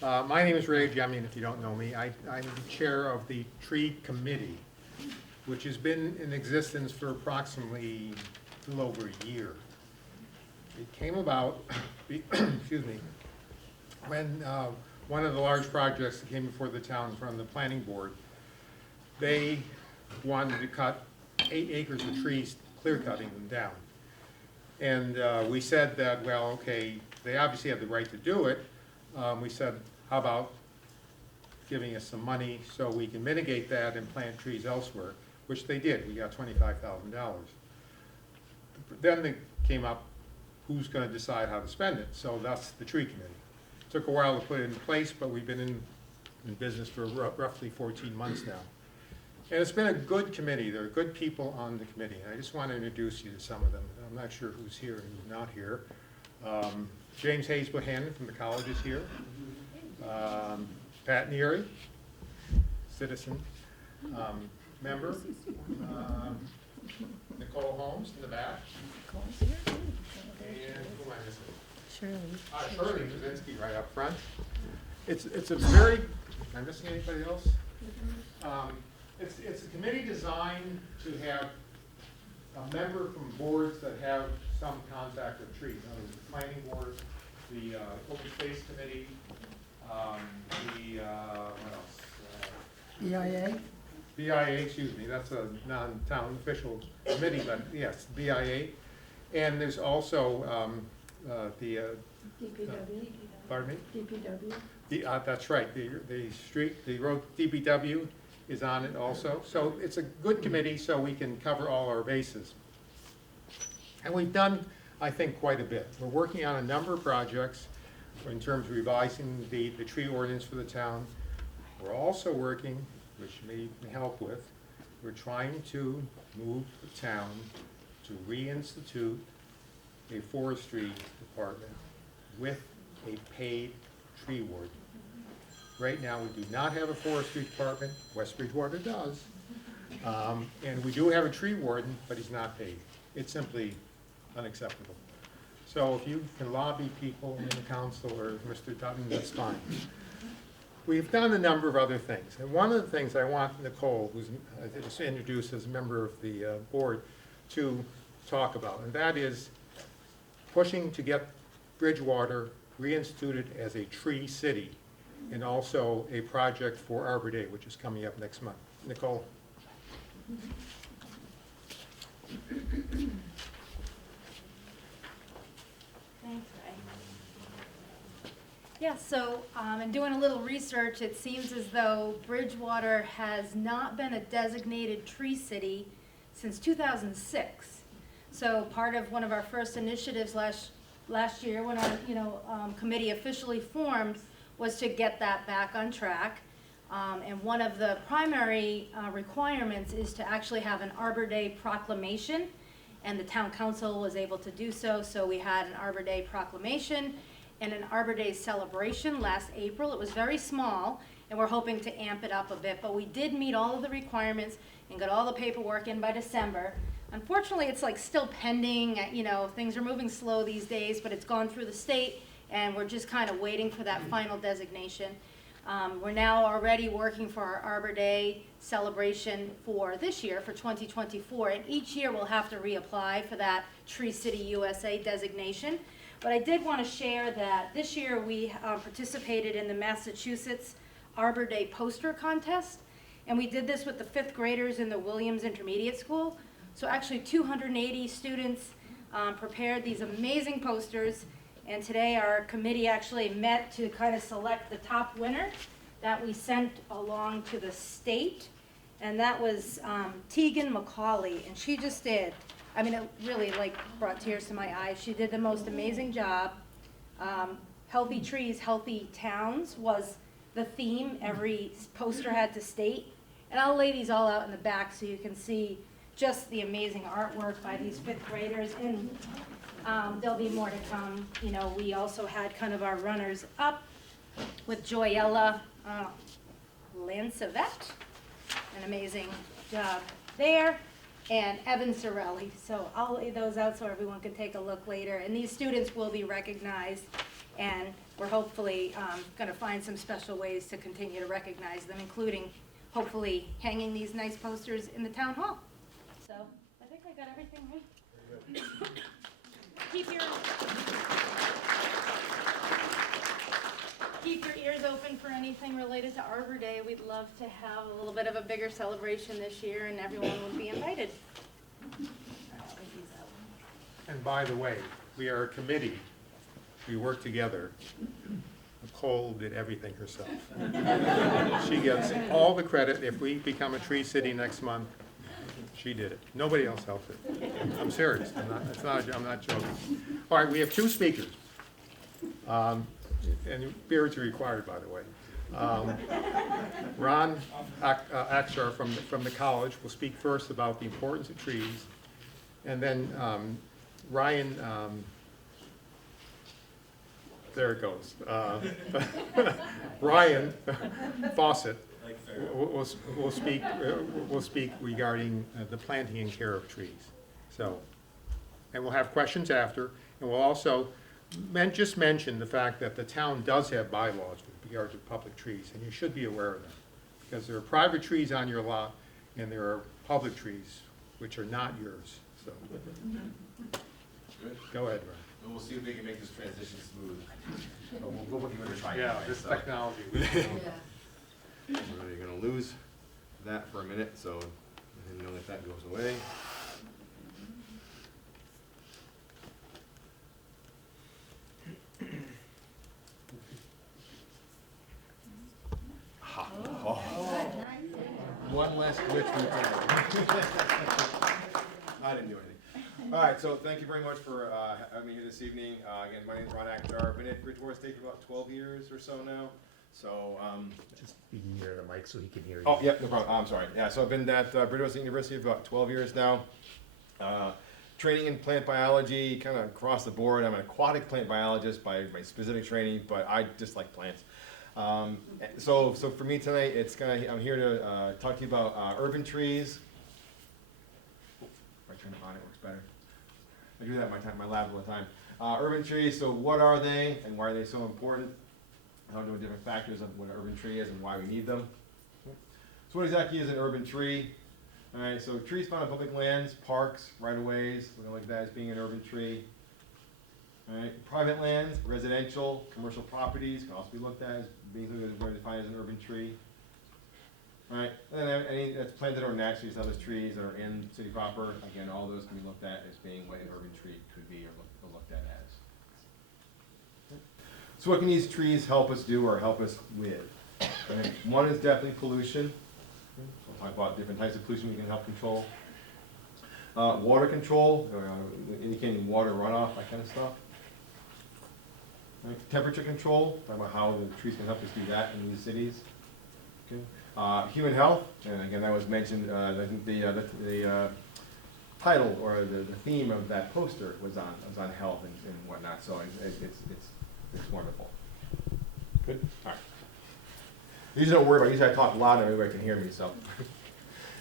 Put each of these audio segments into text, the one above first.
My name is Ray Jemian, if you don't know me. I'm the chair of the tree committee, which has been in existence for approximately a little over a year. It came about, excuse me, when one of the large projects that came before the town from the planning board, they wanted to cut 8 acres of trees, clear cutting them down. And we said that, well, okay, they obviously have the right to do it. We said, how about giving us some money so we can mitigate that and plant trees elsewhere, which they did. We got $25,000. Then they came up, who's going to decide how to spend it? So that's the tree committee. It took a while to put it in place, but we've been in business for roughly 14 months now. And it's been a good committee. There are good people on the committee. And I just want to introduce you to some of them. I'm not sure who's here and who's not here. James Hayes Bohannon from the college is here. Pat Neary, citizen member. Nicole Holmes in the back. And who am I missing? Shirley Kaczynski right up front. It's a very, am I missing anybody else? It's a committee designed to have a member from boards that have some contact with trees. In other words, the planning board, the open space committee, what else? EIA? BIA, excuse me, that's a non-town official committee, but yes, BIA. And there's also the, DPW? pardon me? DPW? That's right, the road DPW is on it also. So it's a good committee so we can cover all our bases. And we've done, I think, quite a bit. We're working on a number of projects in terms of revising the tree ordinance for the town. We're also working, which may help with, we're trying to move the town to reinstitute a forestry department with a paid tree warden. Right now, we do not have a forestry department. West Bridgewater does. And we do have a tree warden, but he's not paid. It's simply unacceptable. So if you can lobby people in the council or Mr. Dutton, that's fine. We've done a number of other things. And one of the things I want Nicole, who's just introduced as a member of the board, to talk about, and that is pushing to get Bridgewater reinstituted as a tree city, and also a project for Arbor Day, which is coming up next month. Nicole. Thanks, Ray. Yeah, so in doing a little research, it seems as though Bridgewater has not been a designated tree city since 2006. So part of one of our first initiatives last year, when our committee officially formed, was to get that back on track. And one of the primary requirements is to actually have an Arbor Day proclamation, and the town council was able to do so. So we had an Arbor Day proclamation and an Arbor Day celebration last April. It was very small, and we're hoping to amp it up a bit, but we did meet all of the requirements and got all the paperwork in by December. Unfortunately, it's like still pending, things are moving slow these days, but it's gone through the state, and we're just kind of waiting for that final designation. We're now already working for our Arbor Day celebration for this year, for 2024, and each year we'll have to reapply for that Tree City USA designation. But I did want to share that this year we participated in the Massachusetts Arbor Day poster contest, and we did this with the 5th graders in the Williams Intermediate School. So actually 280 students prepared these amazing posters. And today our committee actually met to kind of select the top winner that we sent along to the state. And that was Tegan McCauley, and she just did, it really brought tears to my eyes. She did the most amazing job. Healthy trees, healthy towns was the theme every poster had to state. And I'll lay these all out in the back so you can see just the amazing artwork by these 5th graders. And there'll be more to come. We also had kind of our runners up with Joyella Lancevette, an amazing job there, and Evan Sorelli. So I'll lay those out so everyone can take a look later. And these students will be recognized and we're hopefully going to find some special ways to continue to recognize them, including hopefully hanging these nice posters in the town hall. So I think I got everything right. Keep your ears open for anything related to Arbor Day. We'd love to have a little bit of a bigger celebration this year, and everyone would be invited. And by the way, we are a committee. We work together. Nicole did everything herself. She gets all the credit. If we become a tree city next month, she did it. Nobody else helped it. I'm serious. I'm not joking. All right, we have two speakers. And beards are required, by the way. Ron Akshar from the college will speak first about the importance of trees. And then Ryan, there it goes. Ryan Fawcett will speak regarding the planting and care of trees. So, and we'll have questions after, and we'll also just mention the fact that the town does have bylaws with regard to public trees, and you should be aware of them, because there are private trees on your lot, and there are public trees which are not yours. So, Good. go ahead, Ron. And we'll see if we can make this transition smooth. But we'll give it a try. Yeah, anyway, this so. technology. You're gonna lose that for a minute, so and know that that goes away. Ha. Oh. One less glitch from the I didn't do anything. All right, so thank you very much for having me here this evening. Again, my name is Ron Akbar. I've been at Bridgewater State for about 12 years or so now. So, Just be near the mic so he can hear you. oh, yeah, no problem. I'm sorry. Yeah, so I've been at Bridgewater State University for about 12 years now. Training in plant biology, kind of across the board. I'm an aquatic plant biologist by my specific training, but I just like plants. So for me tonight, I'm here to talk to you about urban trees. If I turn it on, it works better. I do that in my lab all the time. Urban trees, so what are they and why are they so important? I'll know different factors of what an urban tree is and why we need them. So what exactly is an urban tree? All right, so trees found on public lands, parks, right-of-ways, we're gonna look at that as being an urban tree. All right, private lands, residential, commercial properties can also be looked at as being defined as an urban tree. All right, and then any that's planted or naturally established trees that are in city proper, again, all those can be looked at as being what an urban tree could be or looked at as. So what can these trees help us do or help us with? Right? One is definitely pollution. So we'll talk about different types of pollution we can help control. Water control, indicating water runoff, that kind of stuff. Right? Temperature control, talk about how the trees can help us do that in these cities. Okay. Human health, and again that was mentioned, I think the title or the theme of that poster was on health and whatnot, so it's wonderful. Good? All right. Usually don't worry about it. Usually I talk loud and everybody can hear me, so.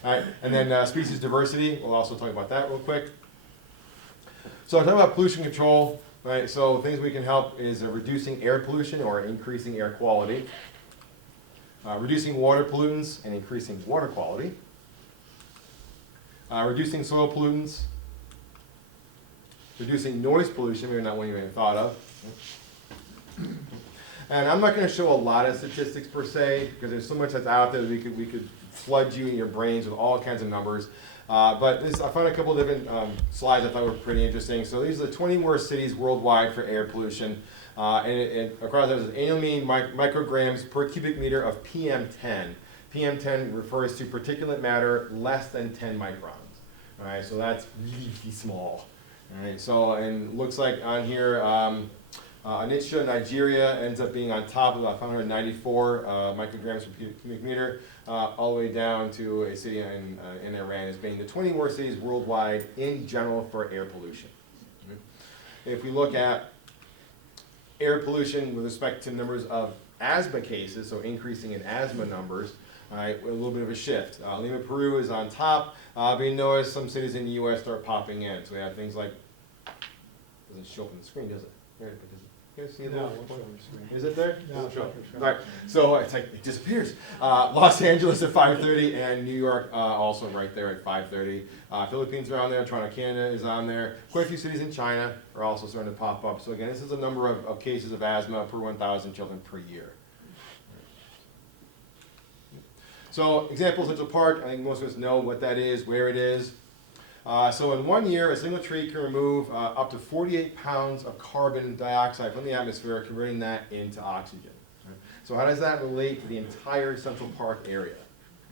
All right, and then species diversity, we'll also talk about that real quick. So talking about pollution control, right, so things we can help is reducing air pollution or increasing air quality, reducing water pollutants and increasing water quality, reducing soil pollutants, reducing noise pollution, maybe not one you even thought of. And I'm not going to show a lot of statistics per se, because there's so much that's out there that we could flood you in your brains with all kinds of numbers. But I found a couple of different slides I thought were pretty interesting. So these are the 20 worst cities worldwide for air pollution. And across those, annual mean micrograms per cubic meter of PM10. PM10 refers to particulate matter less than 10 microns. All right, so that's really small. All right, so and looks like on here, Onitsha, Nigeria ends up being on top of about 594 micrograms per cubic meter, all the way down to a city in Iran as being the 20 worst cities worldwide in general for air pollution. If we look at air pollution with respect to numbers of asthma cases, so increasing in asthma numbers, all right, a little bit of a shift. Lima, Peru is on top, but you notice some cities in the U.S. start popping in. So we have things like, doesn't show up on the screen, does it? Here, but does it? You guys see the No, little what's point? on the screen? Is it there? No, Doesn't it's show. not showing. All right, so it's like it disappears. Los Angeles at 5:30 and New York also right there at 5:30. Philippines are on there. Toronto, Canada is on there. Quite a few cities in China are also starting to pop up. So again, this is a number of cases of asthma per 1,000 children per year. So example, Central Park, I think most of us know what that is, where it is. So in 1 year, a single tree can remove up to 48 pounds of carbon dioxide from the atmosphere, converting that into oxygen. Right? So how does that relate to the entire Central Park area?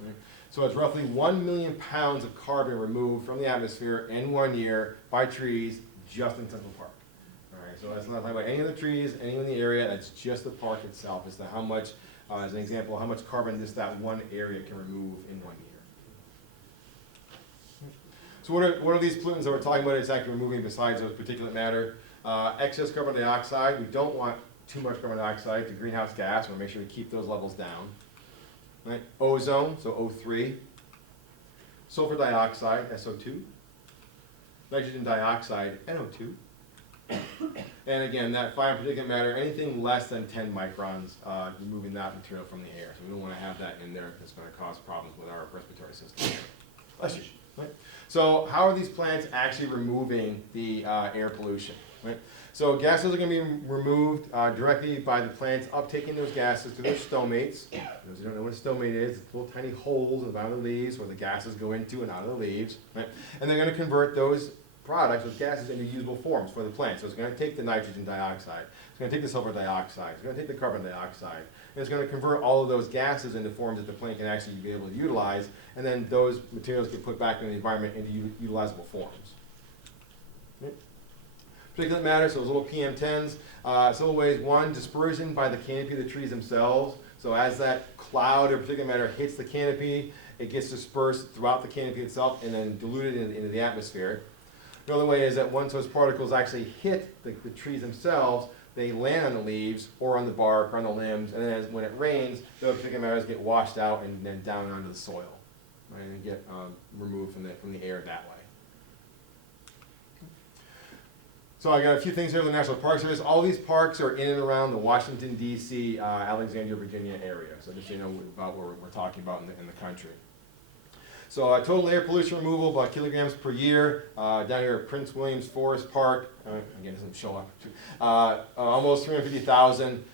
Right? So it's roughly 1 million pounds of carbon removed from the atmosphere in 1 year by trees just in Central Park. All right, so that's not talking about any of the trees, any in the area, that's just the park itself as to how much, as an example, how much carbon just that one area can remove in 1 year. So what are these pollutants that we're talking about exactly removing besides those particulate matter? Excess carbon dioxide. We don't want too much carbon dioxide. It's a greenhouse gas. We want to make sure we keep those levels down. Right? Ozone, so O3. Sulfur dioxide, SO2. Nitrogen dioxide, NO2. And again, that fine particulate matter, anything less than 10 microns, removing that material from the air. So we don't want to have that in there. It's going to cause problems with our respiratory system. Bless you. Right? So how are these plants actually removing the air pollution? Right? So gases are going to be removed directly by the plants uptaking those gases to their stomates. Those who don't know what a stomate is, it's little tiny holes in the bottom of the leaves where the gases go into and out of the leaves. Right? And they're going to convert those products, those gases, into usable forms for the plant. So it's going to take the nitrogen dioxide, it's going to take the sulfur dioxide, it's going to take the carbon dioxide, and it's going to convert all of those gases into forms that the plant can actually be able to utilize, and then those materials get put back in the environment into utilizable forms. Okay. Particulate matter, so those little PM10s, several ways. One, dispersion by the canopy of the trees themselves. So as that cloud of particulate matter hits the canopy, it gets dispersed throughout the canopy itself and then diluted into the atmosphere. Another way is that once those particles actually hit the trees themselves, they land on the leaves or on the bark or on the limbs, and then when it rains, those particulate matters get washed out and then down onto the soil, right, and get removed from the air that way. So I got a few things here in the National Park Service. All these parks are in and around the Washington, D.C., Alexandria, Virginia area. So just so you know about what we're talking about in the country. So total air pollution removal by kilograms per year. Down here at Prince Williams Forest Park, again, it doesn't show up. Almost 350,000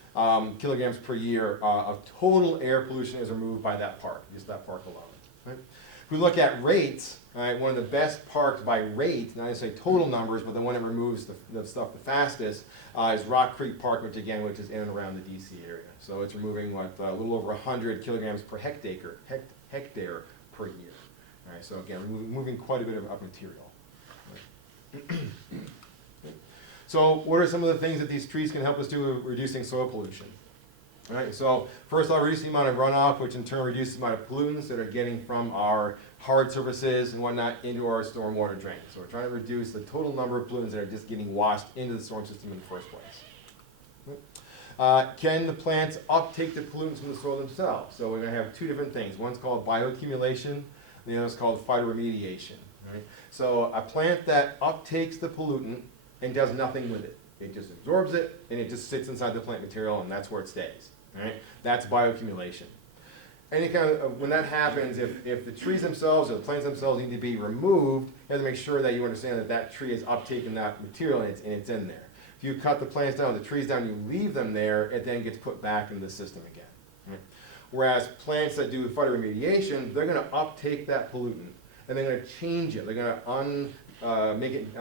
kilograms per year of total air pollution is removed by that park, just that park alone. Right? If we look at rates, right, one of the best parks by rate, not necessarily total numbers, but the one that removes the stuff the fastest, is Rock Creek Park, which is in and around the D.C. area. So it's removing a little over 100 kilograms per hectare per year. All right, so again, removing quite a bit of material. Right. So what are some of the things that these trees can help us do with reducing soil pollution? All right, so first of all, reduce the amount of runoff, which in turn reduces the amount of pollutants that are getting from our hard surfaces and whatnot into our stormwater drains. So we're trying to reduce the total number of pollutants that are just getting washed into the storm system in the first place. Can the plants uptake the pollutants from the soil themselves? So we're going to have two different things. One's called bioaccumulation, the other is called phytoremediation. Right? So a plant that uptakes the pollutant and does nothing with it. It just absorbs it and it just sits inside the plant material and that's where it stays. Right? That's bioaccumulation. Any kind of, when that happens, if the trees themselves or the plants themselves need to be removed, you have to make sure that you understand that that tree is uptaking that material and it's in there. If you cut the plants down, the trees down, you leave them there, it then gets put back into the system again. Right? Whereas plants that do phytoremediation, they're going to uptake that pollutant and they're going to change it. They're going to make it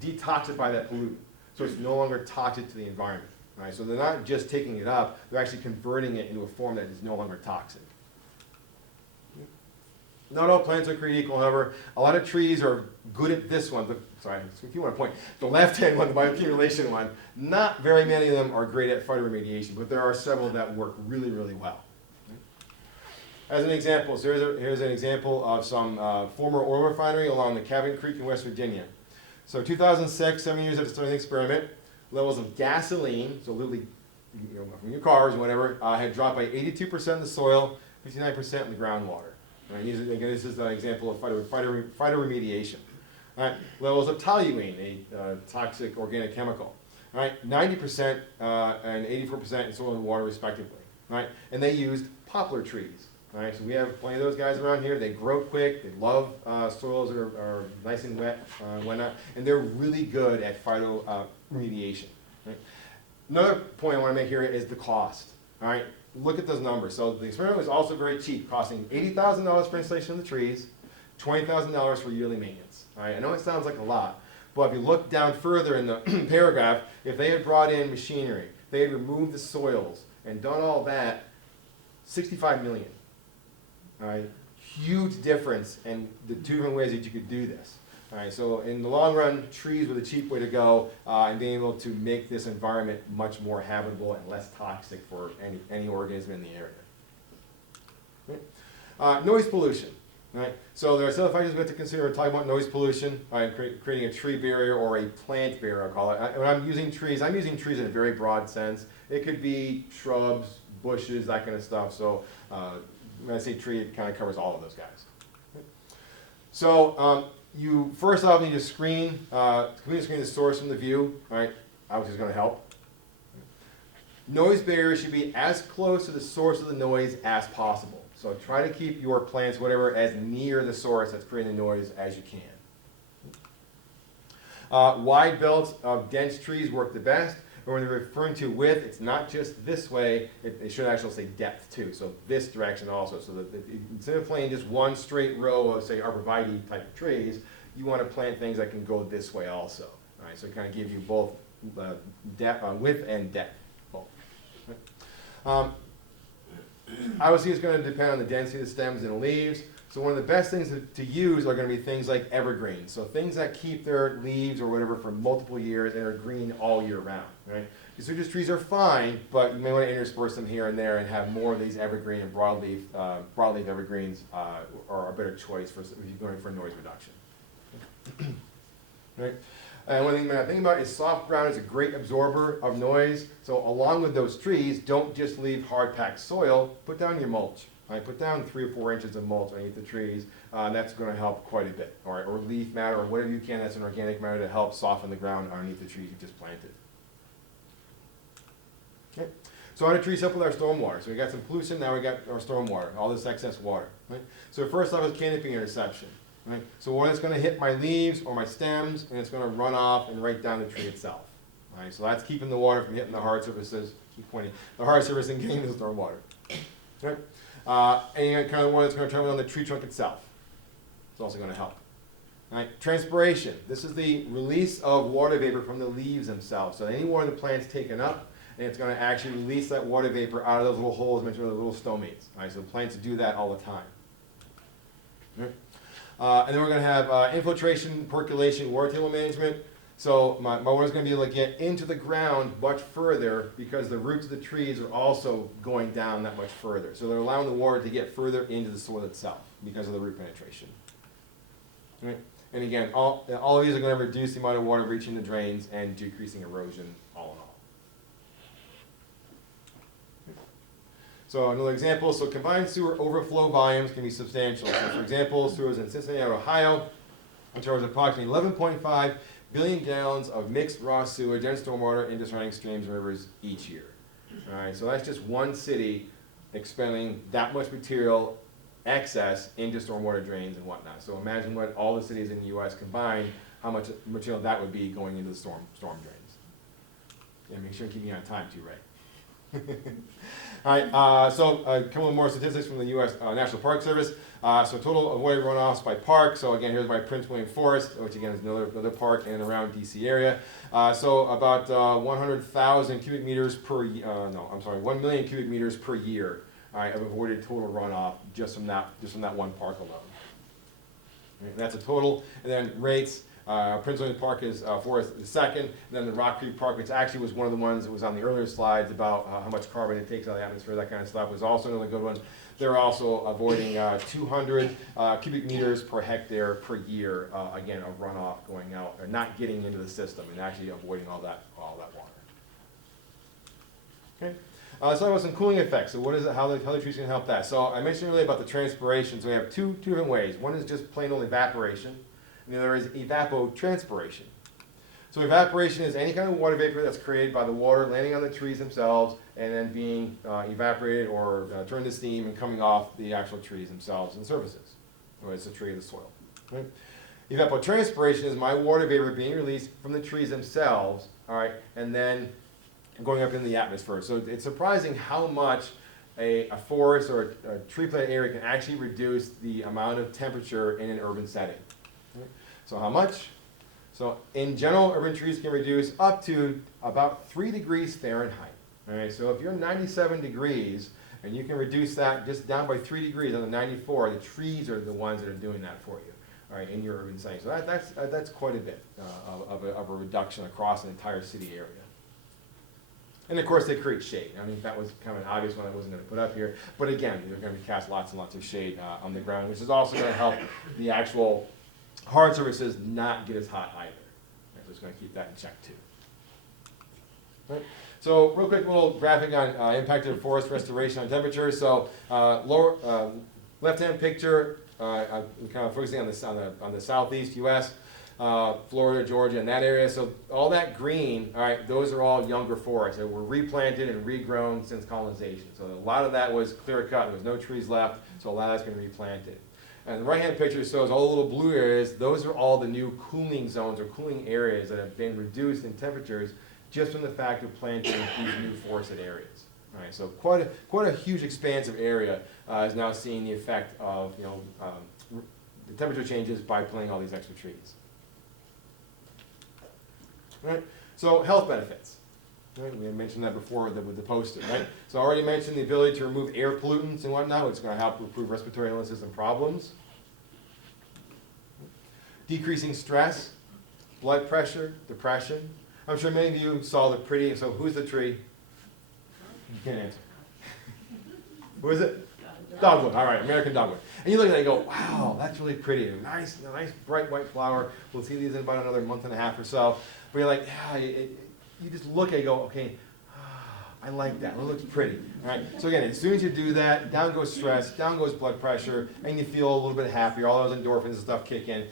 detoxify that pollutant, so it's no longer toxic to the environment. Right? So they're not just taking it up; they're actually converting it into a form that is no longer toxic. Not all plants are created equal, however. A lot of trees are good at this one. Sorry, if you want to point, the left-hand one, the bioaccumulation one, not very many of them are great at phytoremediation, but there are several that work really, really well. As an example, so here's an example of some former oil refinery along the Cabot Creek in West Virginia. So 2006, 7 years after starting the experiment, levels of gasoline, so literally from your cars or whatever, had dropped by 82% in the soil, 59% in the groundwater. Right? Again, this is an example of phytoremediation. Right? Levels of toluene, a toxic organic chemical, right? 90% and 84% in soil and water respectively, right? And they used poplar trees, right? So we have plenty of those guys around here. They grow quick. They love soils that are nice and wet and whatnot, and they're really good at phyto remediation. Right? Another point I want to make here is the cost. All right, look at those numbers. So the experiment was also very cheap, costing $80,000 for installation of the trees, $20,000 for yearly maintenance. All right, I know it sounds like a lot, but if you look down further in the paragraph, if they had brought in machinery, they had removed the soils and done all that, $65 million. All right, huge difference in the two different ways that you could do this. All right, so in the long run, trees were the cheap way to go in being able to make this environment much more habitable and less toxic for any organism in the area. Right? Noise pollution. Right? So there are several factors we have to consider when talking about noise pollution, creating a tree barrier or a plant barrier, I'll call it. When I'm using trees in a very broad sense. It could be shrubs, bushes, that kind of stuff. So when I say tree, it kind of covers all of those guys. So you first off need to screen the source from the view, right? Which is going to help. Noise barriers should be as close to the source of the noise as possible. So try to keep your plants, whatever, as near the source that's creating the noise as you can. Wide belts of dense trees work the best. But when they're referring to width, it's not just this way, it should actually say depth too. So this direction also. So that instead of planting just one straight row of, say, arborvitae type of trees, you want to plant things that can go this way also. All right, so it kind of gives you both width and depth. Both. Right? Obviously, it's going to depend on the density of the stems and leaves. So one of the best things to use are going to be things like evergreens. So things that keep their leaves or whatever for multiple years and are green all year round. Right? Deciduous trees are fine, but you may want to intersperse them here and there and have more of these evergreen and broadleaf evergreens are a better choice if you're going for noise reduction. Right? And one thing that I think about is soft ground is a great absorber of noise. So along with those trees, don't just leave hard-packed soil. Put down your mulch. Right? Put down 3 or 4 inches of mulch underneath the trees. That's going to help quite a bit. All right? Or leaf matter, or whatever you can that's an organic matter to help soften the ground underneath the trees you just planted. Okay. So how do trees help with our stormwater? So we got some pollution, now we got our stormwater, all this excess water. Right? So first off is canopy interception. Right? So one is going to hit my leaves or my stems, and it's going to run off and right down the tree itself. Right? So that's keeping the water from hitting the hard surfaces. Keep pointing. The hard surface and getting to the stormwater. Right? And you got kind of one that's going to travel on the tree trunk itself. It's also going to help. Right? Transpiration. This is the release of water vapor from the leaves themselves. So any water the plant's taken up, and it's going to actually release that water vapor out of those little holes mentioned with the little stomates. Right? So the plants do that all the time. Right? And then we're going to have infiltration, percolation, water table management. So my water is going to be able to get into the ground much further because the roots of the trees are also going down that much further. So they're allowing the water to get further into the soil itself because of the root penetration. Right? And again, all of these are going to reduce the amount of water reaching the drains and decreasing erosion all in all. So another example, so combined sewer overflow volumes can be substantial. So for example, sewers in Cincinnati, Ohio, which are approximately 11.5 billion gallons of mixed raw sewage and stormwater into surrounding streams and rivers each year. All right, so that's just one city expending that much material excess into stormwater drains and whatnot. So imagine what all the cities in the U.S. combined, how much material that would be going into the storm drains. And make sure you keep me on time too, right? All right, so a couple more statistics from the U.S. National Park Service. So total avoided runoffs by park. So again, here's my Prince William Forest, which again is another park in and around D.C. area. So about 100,000 cubic meters per, 1 million cubic meters per year of avoided total runoff just from that one park alone. Right, that's a total, and then rates. Prince William Park is Forest the second, and then the Rock Creek Park, which actually was one of the ones that was on the earlier slides about how much carbon it takes out of the atmosphere, that kind of stuff, was also another good one. They're also avoiding 200 cubic meters per hectare per year, again, of runoff going out, or not getting into the system, and actually avoiding all that water. Okay. Let's talk about some cooling effects. So what is it, how the trees can help that? So I mentioned earlier about the transpiration, so we have two different ways. One is just plain old evaporation, and the other is evapotranspiration. So evaporation is any kind of water vapor that's created by the water landing on the trees themselves and then being evaporated or turned to steam and coming off the actual trees themselves and surfaces, or it's the tree or the soil. Right? Evapotranspiration is my water vapor being released from the trees themselves, all right, and then going up in the atmosphere. So it's surprising how much a forest or a tree planted area can actually reduce the amount of temperature in an urban setting. Right? So how much? So in general, urban trees can reduce up to about 3 degrees Fahrenheit. All right, so if you're 97 degrees and you can reduce that just down by 3 degrees on the 94, the trees are the ones that are doing that for you. All right, in your urban setting. So that's quite a bit of a reduction across an entire city area. And of course, they create shade. I mean, that was kind of an obvious one I wasn't going to put up here. But again, they're going to cast lots and lots of shade on the ground, which is also going to help the actual hard surfaces not get as hot either. Right, so it's going to keep that in check too. Right. So real quick little graphic on impact of forest restoration on temperature. So lower left-hand picture, I'm kind of focusing on the southeast U.S., Florida, Georgia, and that area. So all that green, all right, those are all younger forests that were replanted and regrown since colonization. So a lot of that was clear cut. There was no trees left, so a lot of that's been replanted. And the right-hand picture shows all the little blue areas. Those are all the new cooling zones or cooling areas that have been reduced in temperatures just from the fact of planting these new forested areas. All right, so quite a huge expansive area is now seeing the effect of the temperature changes by planting all these extra trees. All right, so health benefits. Right, we had mentioned that before with the poster, right? So I already mentioned the ability to remove air pollutants and whatnot, which is going to help improve respiratory illnesses and problems. Decreasing stress, blood pressure, depression. I'm sure many of you saw the pretty, so who's the tree? You can't answer. Who is it? Dogwood, all right, American dogwood. And you look at that and go, wow, that's really pretty. A nice bright white flower. We'll see these in about another month and a half or so. But you're like, yeah, you just look at it and go, okay, I like that. It looks pretty. All right. So again, as soon as you do that, down goes stress, down goes blood pressure, and you feel a little bit happier. All those endorphins and stuff kick in.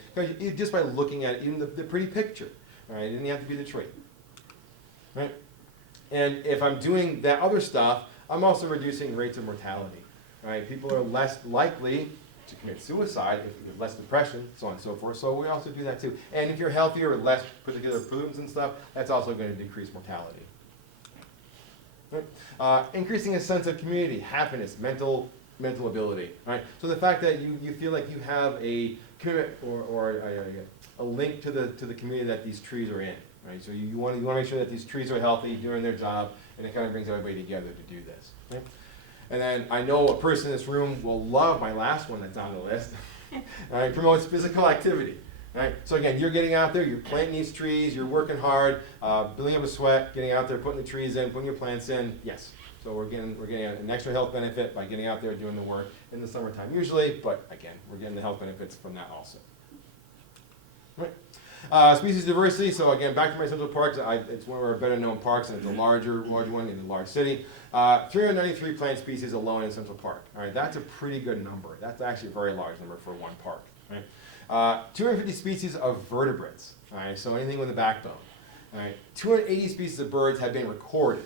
Just by looking at even the pretty picture. All right, it didn't have to be the tree. Right? And if I'm doing that other stuff, I'm also reducing rates of mortality. Right? People are less likely to commit suicide if you have less depression, so on and so forth. So we also do that too. And if you're healthier with less particular pollutants and stuff, that's also going to decrease mortality. Right? Increasing a sense of community, happiness, mental ability. Right? So the fact that you feel like you have a commitment or a link to the community that these trees are in. Right? So you want to make sure that these trees are healthy, doing their job, and it kind of brings everybody together to do this. Right? And then I know a person in this room will love my last one that's on the list. All right, promotes physical activity. All right, so again, you're getting out there, you're planting these trees, you're working hard, building up a sweat, getting out there, putting the trees in, putting your plants in. Yes, so we're getting an extra health benefit by getting out there doing the work in the summertime usually, but again, we're getting the health benefits from that also. Right. Species diversity, so again, back to my Central Parks, it's one of our better known parks, and it's a large one in a large city. 393 plant species alone in Central Park. All right, that's a pretty good number. That's actually a very large number for one park. Right? 250 species of vertebrates, all right, so anything with a backbone. All right, 280 species of birds have been recorded.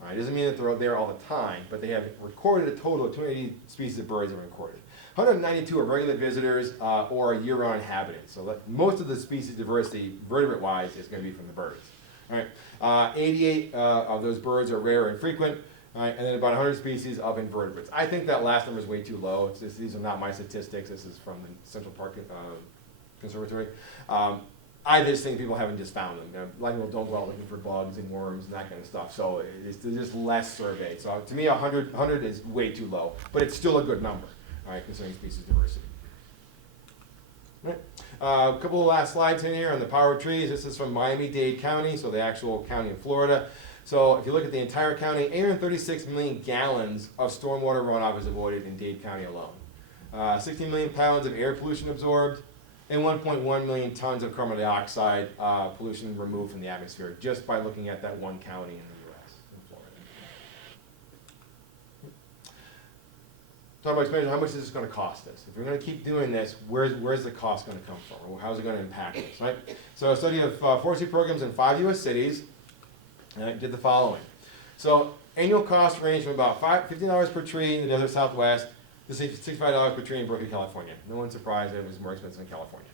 All right, doesn't mean that they're there all the time, but they have recorded a total of 280 species of birds have been recorded. 192 are regular visitors or year-round inhabitants. So most of the species diversity, vertebrate-wise, is going to be from the birds. All right. 88 of those birds are rare and frequent, and then about 100 species of invertebrates. I think that last number is way too low. These are not my statistics. This is from the Central Park Conservatory. I just think people haven't just found them. A lot of people don't go out looking for bugs and worms and that kind of stuff. So there's just less surveyed. So to me, 100 is way too low, but it's still a good number. All right, concerning species diversity. Right. A couple of last slides in here on the power of trees. This is from Miami-Dade County, so the actual county in Florida. So if you look at the entire county, 836 million gallons of stormwater runoff is avoided in Dade County alone. 16 million pounds of air pollution absorbed, and 1.1 million tons of carbon dioxide pollution removed from the atmosphere just by looking at that one county in the U.S., in Florida. talking about expenditure, how much is this gonna cost us? If we're gonna keep doing this, where's the cost gonna come from? Or how's it gonna impact us, right? So a study of forestry programs in 5 US cities did the following. So annual costs range from about $15 per tree in the desert Southwest to $65 per tree in Berkeley, California. No one's surprised that it was more expensive in California.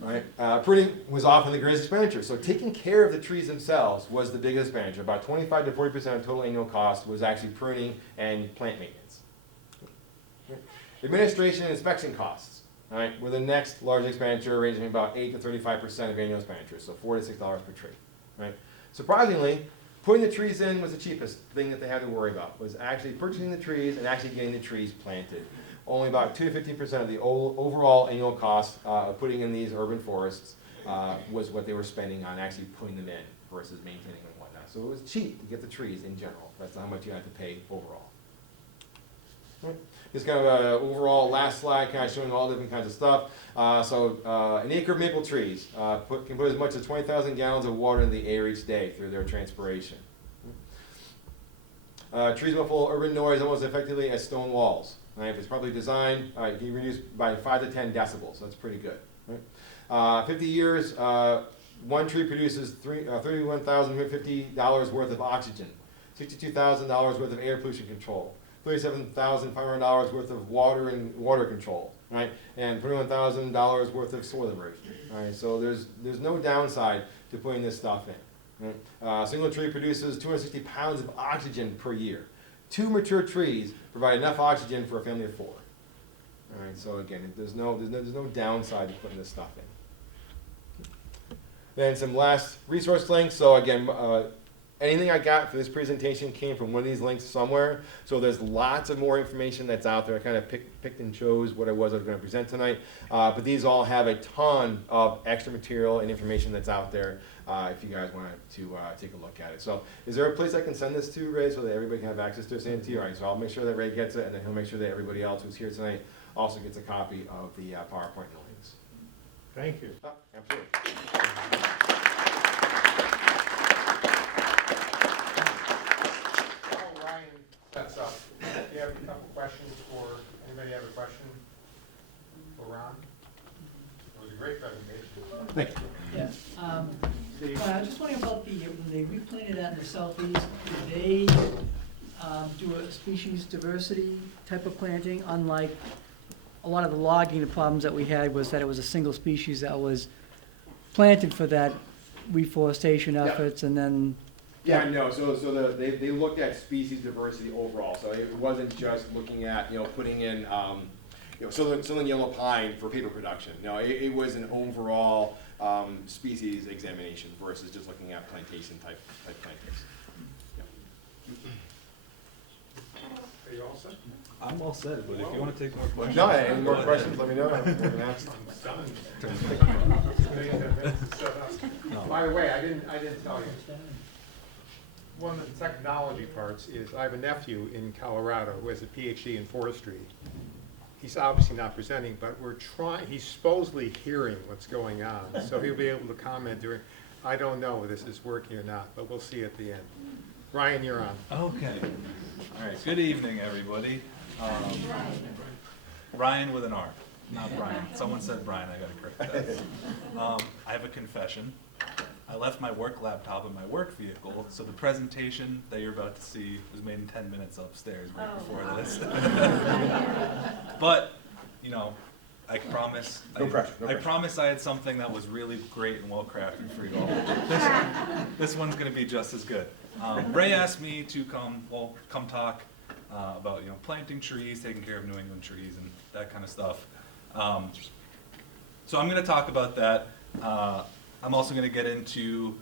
Right? Pruning was often the greatest expenditure. So taking care of the trees themselves was the biggest expenditure. About 25 to 40% of total annual cost was actually pruning and plant maintenance. Administration and inspection costs, all right, were the next large expenditure, ranging about 8 to 35% of annual expenditures, so $4 to $6 per tree. Right? Surprisingly, putting the trees in was the cheapest thing that they had to worry about, was actually purchasing the trees and actually getting the trees planted. Only about 2 to 15% of the overall annual cost of putting in these urban forests was what they were spending on actually putting them in versus maintaining and whatnot. So it was cheap to get the trees in general. That's how much you had to pay overall. Right. Just kind of an overall last slide, kind of showing all different kinds of stuff. An acre of maple trees can put as much as 20,000 gallons of water in the air each day through their transpiration. Trees muffle urban noise almost effectively as stone walls. Right? If it's properly designed, you can reduce by 5 to 10 decibels. So that's pretty good. Right? 50 years, one tree produces $31,050 worth of oxygen, $62,000 worth of air pollution control, $37,500 worth of water control, right? And $21,000 worth of soil erosion. All right, so there's no downside to putting this stuff in. Right? A single tree produces 260 pounds of oxygen per year. 2 mature trees provide enough oxygen for a family of 4. All right, so again, there's no downside to putting this stuff in. Then some last resource links. So again, anything I got for this presentation came from one of these links somewhere. So there's lots of more information that's out there. I kind of picked and chose what I was going to present tonight. But these all have a ton of extra material and information that's out there if you guys want to take a look at it. So is there a place I can send this to, Ray, so that everybody can have access to it? Send it to you. All right, so I'll make sure that Ray gets it, and then he'll make sure that everybody else who's here tonight also gets a copy of the PowerPoint and links. Thank you. Oh, absolutely. That's up. Do you have a couple questions for, anybody have a question for Ron? It was a great presentation. Thank you. Yeah, Steve? I was just wondering about when they replanted that in the southeast, did they do a species diversity type of planting? Unlike a lot of the logging, the problems that we had was that it was a single species that was planted for that reforestation Yeah. efforts, and then Yeah, no, they looked at species diversity overall, so it wasn't just looking at, putting in, southern yellow pine for paper production. No, it was an overall species examination versus just looking at plantation type plantings. Are you all set? I'm all set, but if you want to take more questions. No, any more questions, let me know. I'm ask. By the way, I didn't tell you. One of the technology parts is I have a nephew in Colorado who has a PhD in forestry. He's obviously not presenting, but he's supposedly hearing what's going on, so he'll be able to comment during. I don't know if this is working or not, but we'll see at the end. Ryan, you're on. Okay. All right. Good evening, everybody. Ryan with an R, not Brian. Someone said Brian. I got to correct that. I have a confession. I left my work laptop in my work vehicle, so the presentation that you're about to see was made in 10 minutes upstairs right before this. But, I promise. No pressure. I promise I had something that was really great and well crafted for you all. This one's going to be just as good. Ray asked me to come talk about planting trees, taking care of New England trees, and that kind of stuff. So I'm going to talk about that. I'm also going to get into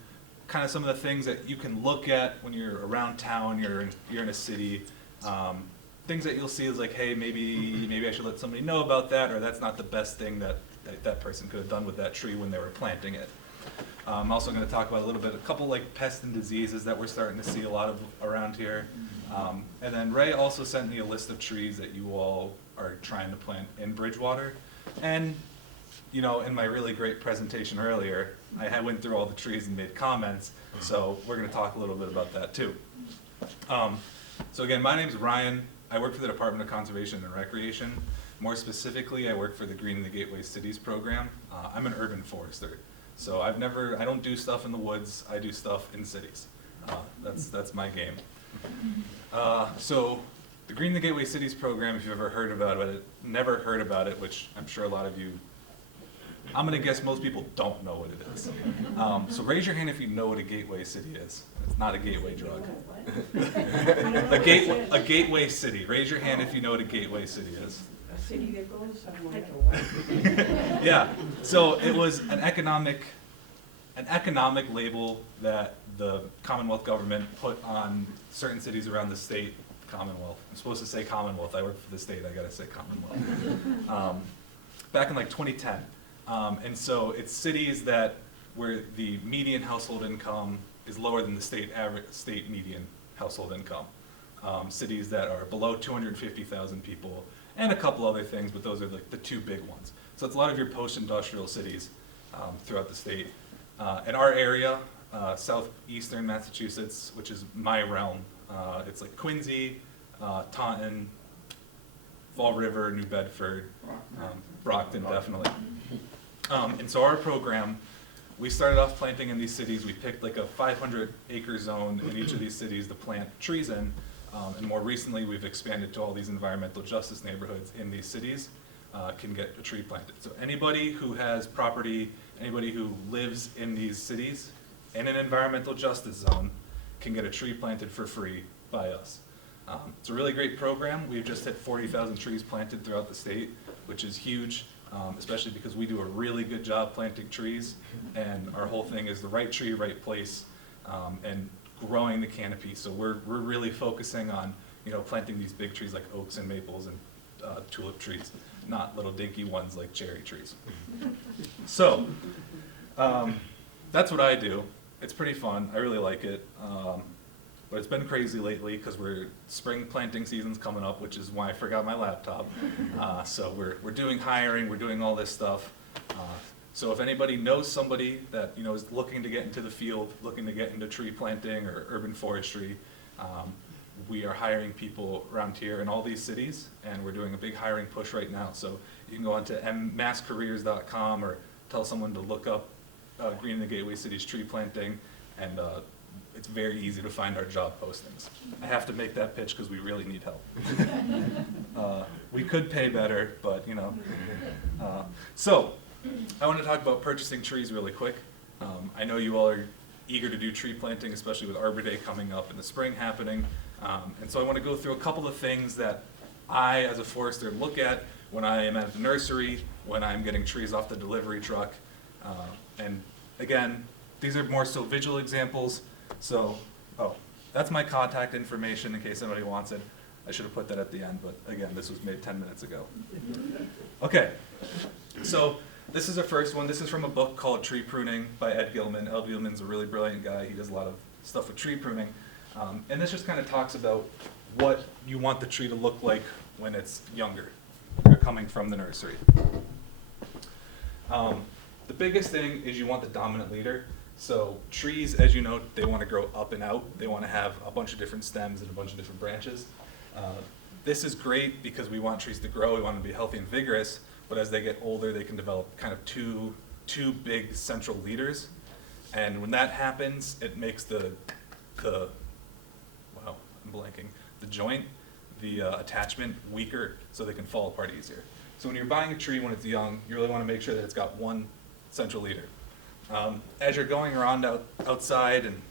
kind of some of the things that you can look at when you're around town, you're in a city. Things that you'll see is like, hey, maybe I should let somebody know about that, or that's not the best thing that person could have done with that tree when they were planting it. I'm also going to talk about a couple like pests and diseases that we're starting to see a lot of around here. And then Ray also sent me a list of trees that you all are trying to plant in Bridgewater. And in my really great presentation earlier, I went through all the trees and made comments, so we're going to talk a little bit about that too. So again, my name's Ryan. I work for the Department of Conservation and Recreation. More specifically, I work for the Green in the Gateway Cities program. I'm an urban forester, so I don't do stuff in the woods. I do stuff in cities. That's my game. So the Green in the Gateway Cities program, if you've ever heard about it, never heard about it, which I'm sure a lot of you, I'm gonna guess most people don't know what it is. So raise your hand if you know what a gateway city is. It's not a gateway drug. A gateway city. Raise your hand if you know what a gateway city is. A city that goes somewhere. Yeah, so it was an economic label that the Commonwealth government put on certain cities around the state. Commonwealth. I'm supposed to say Commonwealth. I work for the state. I gotta say Commonwealth. Back in like 2010. And so it's cities where the median household income is lower than the state median household income. Cities that are below 250,000 people, and a couple other things, but those are like the two big ones. So it's a lot of your post-industrial cities throughout the state. In our area, southeastern Massachusetts, which is my realm, it's like Quincy, Taunton, Fall River, New Bedford, Brockton, definitely. And so our program, we started off planting in these cities. We picked like a 500-acre zone in each of these cities to plant trees in. And more recently, we've expanded to all these environmental justice neighborhoods in these cities can get a tree planted. So anybody who has property, anybody who lives in these cities in an environmental justice zone can get a tree planted for free by us. It's a really great program. We've just hit 40,000 trees planted throughout the state, which is huge. Especially because we do a really good job planting trees, and our whole thing is the right tree, right place, and growing the canopy. So we're really focusing on planting these big trees like oaks and maples and tulip trees, not little dinky ones like cherry trees. So that's what I do. It's pretty fun. I really like it. But it's been crazy lately because spring planting season's coming up, which is why I forgot my laptop. So we're doing hiring, we're doing all this stuff. So if anybody knows somebody that is looking to get into the field, looking to get into tree planting or urban forestry, we are hiring people around here in all these cities, and we're doing a big hiring push right now. So you can go onto masscareers.com or tell someone to look up Green in the Gateway Cities tree planting, and it's very easy to find our job postings. I have to make that pitch because we really need help. We could pay better, but So I want to talk about purchasing trees really quick. I know you all are eager to do tree planting, especially with Arbor Day coming up and the spring happening. And so I want to go through a couple of things that I, as a forester, look at when I am at the nursery, when I'm getting trees off the delivery truck. And again, these are more so visual examples. So, that's my contact information in case anybody wants it. I should have put that at the end, but again, this was made 10 minutes ago. Okay, so this is the first one. This is from a book called Tree Pruning by Ed Gilman. Ed Gilman's a really brilliant guy. He does a lot of stuff with tree pruning. And this just kind of talks about what you want the tree to look like when it's younger, or coming from the nursery. The biggest thing is you want the dominant leader. So trees, as you know, they want to grow up and out. They want to have a bunch of different stems and a bunch of different branches. This is great because we want trees to grow. We want them to be healthy and vigorous. But as they get older, they can develop kind of two big central leaders. And when that happens, it makes the joint, the attachment weaker, so they can fall apart easier. So when you're buying a tree when it's young, you really want to make sure that it's got one central leader. As you're going around outside and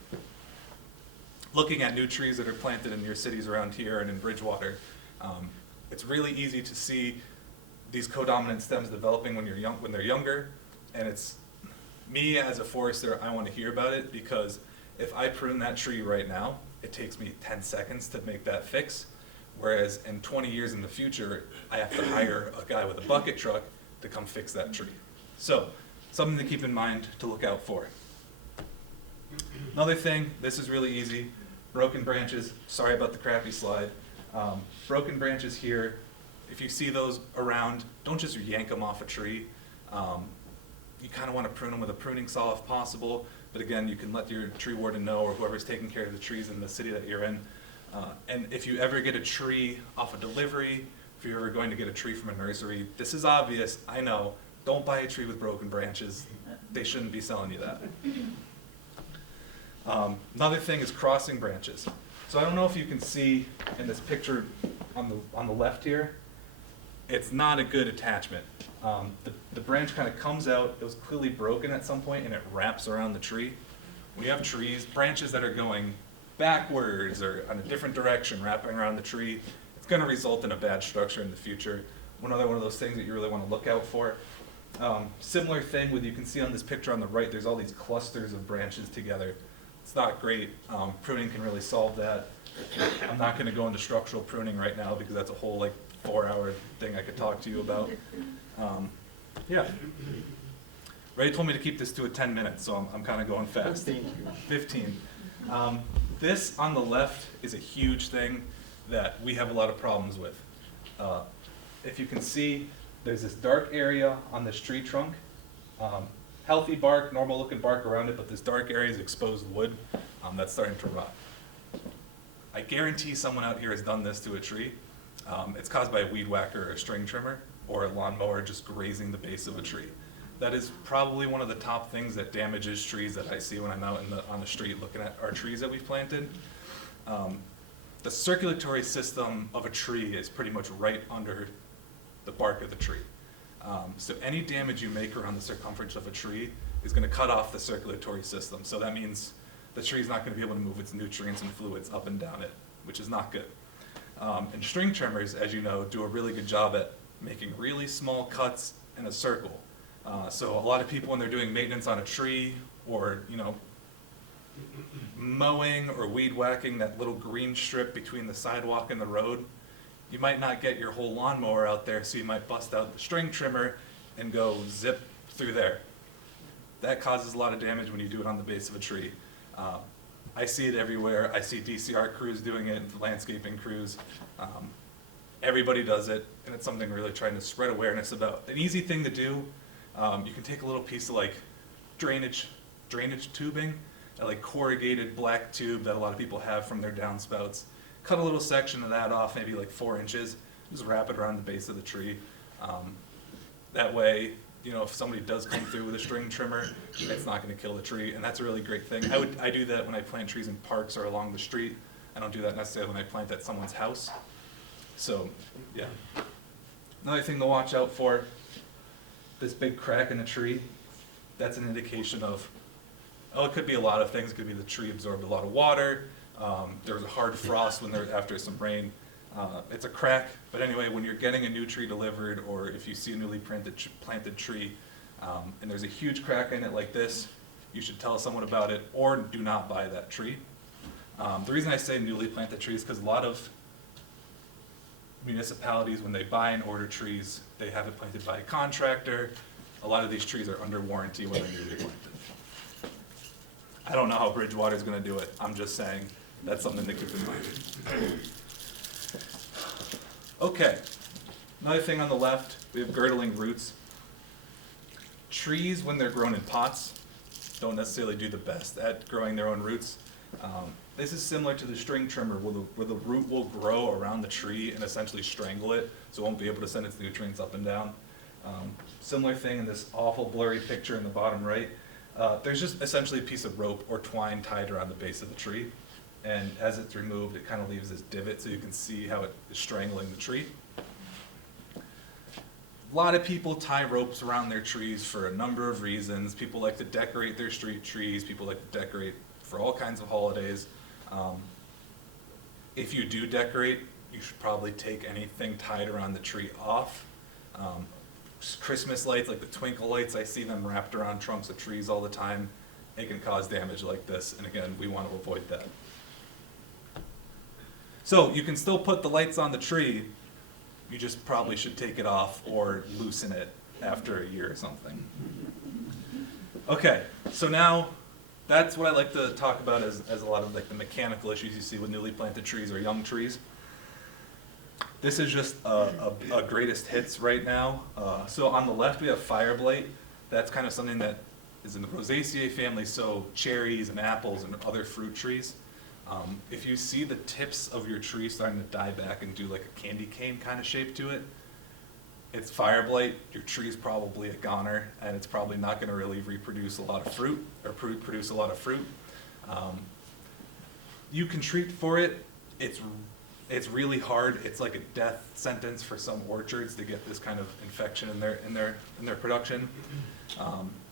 looking at new trees that are planted in your cities around here and in Bridgewater, it's really easy to see these codominant stems developing when they're younger. And it's me as a forester, I want to hear about it, because if I prune that tree right now, it takes me 10 seconds to make that fix. Whereas in 20 years in the future, I have to hire a guy with a bucket truck to come fix that tree. So, something to keep in mind to look out for. Another thing, this is really easy, broken branches. Sorry about the crappy slide. Broken branches here, if you see those around, don't just yank them off a tree. You kind of want to prune them with a pruning saw if possible, but again, you can let your tree warden know, or whoever's taking care of the trees in the city that you're in. And if you ever get a tree off a delivery, if you're ever going to get a tree from a nursery, this is obvious, I know. Don't buy a tree with broken branches. They shouldn't be selling you that. Another thing is crossing branches. So I don't know if you can see in this picture on the left here, it's not a good attachment. The branch kind of comes out, it was clearly broken at some point, and it wraps around the tree. When you have trees, branches that are going backwards or in a different direction, wrapping around the tree, it's going to result in a bad structure in the future. Another one of those things that you really want to look out for. Similar thing with, you can see on this picture on the right, there's all these clusters of branches together. It's not great. Pruning can really solve that. I'm not going to go into structural pruning right now because that's a whole like 4-hour thing I could talk to you about. Yeah. Ray told me to keep this to a 10 minutes, so I'm kind of going fast. 15. This on the left is a huge thing that we have a lot of problems with. If you can see, there's this dark area on this tree trunk. Healthy bark, normal looking bark around it, but this dark area is exposed wood that's starting to rot. I guarantee someone out here has done this to a tree. It's caused by a weed whacker or a string trimmer or a lawnmower just grazing the base of a tree. That is probably one of the top things that damages trees that I see when I'm out on the street looking at our trees that we've planted. The circulatory system of a tree is pretty much right under the bark of the tree. So any damage you make around the circumference of a tree is going to cut off the circulatory system. So that means the tree's not going to be able to move its nutrients and fluids up and down it, which is not good. And string trimmers, as you know, do a really good job at making really small cuts in a circle. So a lot of people, when they're doing maintenance on a tree or, mowing or weed whacking that little green strip between the sidewalk and the road, you might not get your whole lawnmower out there, so you might bust out the string trimmer and go zip through there. That causes a lot of damage when you do it on the base of a tree. I see it everywhere. I see DCR crews doing it, landscaping crews. Everybody does it, and it's something we're really trying to spread awareness about. An easy thing to do, you can take a little piece of like drainage tubing, a like corrugated black tube that a lot of people have from their downspouts. Cut a little section of that off, maybe like 4 inches, just wrap it around the base of the tree. That way, if somebody does come through with a string trimmer, it's not going to kill the tree, and that's a really great thing. I do that when I plant trees in parks or along the street. I don't do that necessarily when I plant at someone's house. So, yeah. Another thing to watch out for, this big crack in a tree, that's an indication of, it could be a lot of things. It could be the tree absorbed a lot of water. There was a hard frost after some rain. It's a crack, but anyway, when you're getting a new tree delivered, or if you see a newly planted tree, and there's a huge crack in it like this, you should tell someone about it, or do not buy that tree. The reason I say newly planted trees is because a lot of municipalities, when they buy and order trees, they have it planted by a contractor. A lot of these trees are under warranty when they're newly planted. I don't know how Bridgewater is going to do it. I'm just saying that's something to keep in mind. Okay, another thing on the left, we have girdling roots. Trees, when they're grown in pots, don't necessarily do the best at growing their own roots. This is similar to the string trimmer, where the root will grow around the tree and essentially strangle it, so it won't be able to send its nutrients up and down. Similar thing in this awful blurry picture in the bottom right. There's just essentially a piece of rope or twine tied around the base of the tree. And as it's removed, it kind of leaves this divot so you can see how it is strangling the tree. A lot of people tie ropes around their trees for a number of reasons. People like to decorate their street trees. People like to decorate for all kinds of holidays. If you do decorate, you should probably take anything tied around the tree off. Christmas lights, like the twinkle lights, I see them wrapped around trunks of trees all the time. They can cause damage like this, and again, we want to avoid that. So you can still put the lights on the tree, you just probably should take it off or loosen it after a year or something. Okay, so now that's what I like to talk about as a lot of like the mechanical issues you see with newly planted trees or young trees. This is just a greatest hits right now. So on the left we have fire blight. That's kind of something that is in the Rosaceae family, so cherries and apples and other fruit trees. If you see the tips of your tree starting to die back and do like a candy cane kind of shape to it, it's fire blight. Your tree's probably a goner, and it's probably not going to really reproduce a lot of fruit or produce a lot of fruit. You can treat for it. It's really hard. It's like a death sentence for some orchards to get this kind of infection in their production.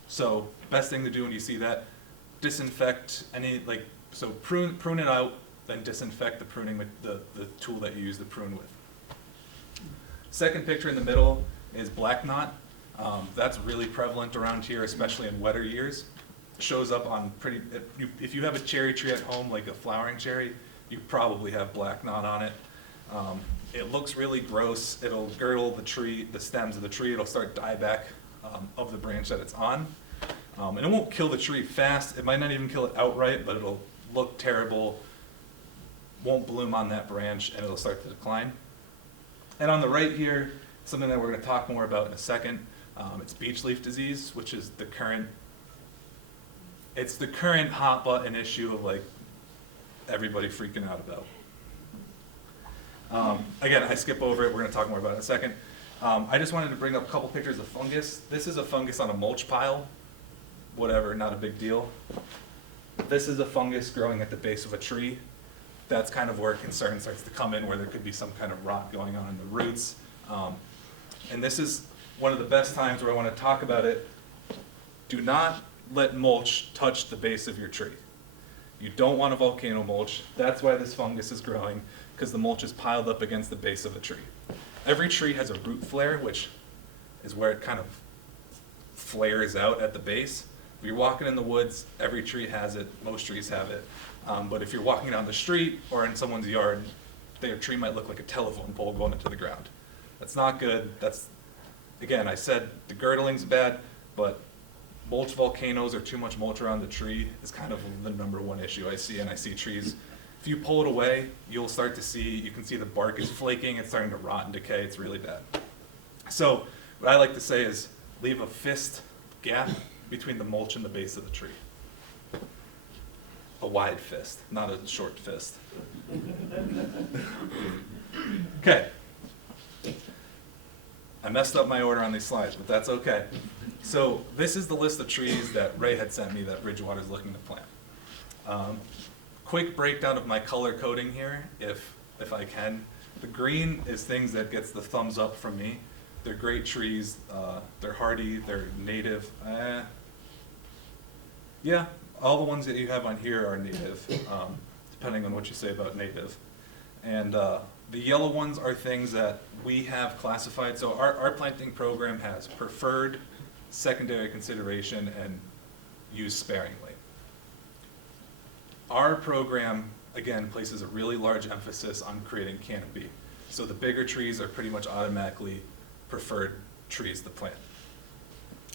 So best thing to do when you see that, disinfect any so prune it out, then disinfect the pruning the tool that you use to prune with. Second picture in the middle is black knot. That's really prevalent around here, especially in wetter years. Shows up on if you have a cherry tree at home, like a flowering cherry, you probably have black knot on it. It looks really gross. It'll girdle the tree, the stems of the tree. It'll start dieback of the branch that it's on. And it won't kill the tree fast. It might not even kill it outright, but it'll look terrible, won't bloom on that branch, and it'll start to decline. And on the right here, something that we're going to talk more about in a second, it's beech leaf disease, which is the current hot button issue of like everybody freaking out about. Again, I skip over it. We're going to talk more about it in a second. I just wanted to bring up a couple pictures of fungus. This is a fungus on a mulch pile. Whatever, not a big deal. This is a fungus growing at the base of a tree. That's kind of where concern starts to come in, where there could be some kind of rot going on in the roots. And this is one of the best times where I want to talk about it. Do not let mulch touch the base of your tree. You don't want a volcano mulch. That's why this fungus is growing, because the mulch is piled up against the base of the tree. Every tree has a root flare, which is where it kind of flares out at the base. If you're walking in the woods, every tree has it, most trees have it. But if you're walking down the street or in someone's yard, their tree might look like a telephone pole going into the ground. That's not good. That's, again, I said the girdling's bad, but mulch volcanoes or too much mulch around the tree is kind of the #1 issue I see. And I see trees, if you pull it away, you can see the bark is flaking, it's starting to rot and decay. It's really bad. So what I like to say is leave a fist gap between the mulch and the base of the tree. A wide fist, not a short fist. Okay. I messed up my order on these slides, but that's okay. So this is the list of trees that Ray had sent me that Bridgewater is looking to plant. Quick breakdown of my color coding here, if I can. The green is things that gets the thumbs up from me. They're great trees, they're hardy, they're native. Yeah, all the ones that you have on here are native, depending on what you say about native. And the yellow ones are things that we have classified. So our planting program has preferred, secondary consideration, and use sparingly. Our program, again, places a really large emphasis on creating canopy. So the bigger trees are pretty much automatically preferred trees to plant.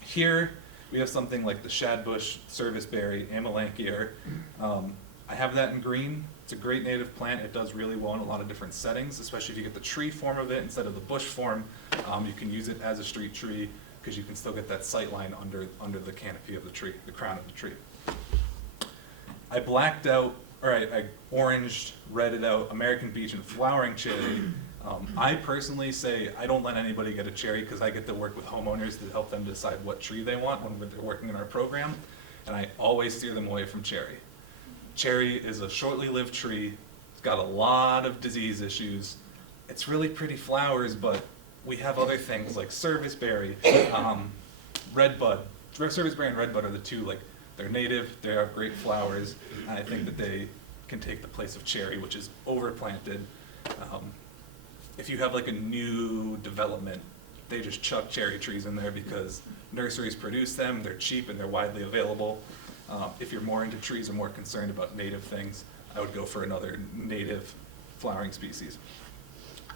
Here, we have something like the shadbush, serviceberry, amelanchier. I have that in green. It's a great native plant. It does really well in a lot of different settings, especially if you get the tree form of it instead of the bush form. You can use it as a street tree because you can still get that sight line under the canopy of the tree, the crown of the tree. I blacked out, or I oranged, redded out American beech and flowering cherry. I personally say I don't let anybody get a cherry because I get to work with homeowners to help them decide what tree they want when they're working in our program, and I always steer them away from cherry. Cherry is a shortly lived tree. It's got a lot of disease issues. It's really pretty flowers, but we have other things like serviceberry, redbud. Serviceberry and redbud are the two, like, they're native, they have great flowers, and I think that they can take the place of cherry, which is overplanted. If you have like a new development, they just chuck cherry trees in there because nurseries produce them, they're cheap and they're widely available. If you're more into trees or more concerned about native things, I would go for another native flowering species.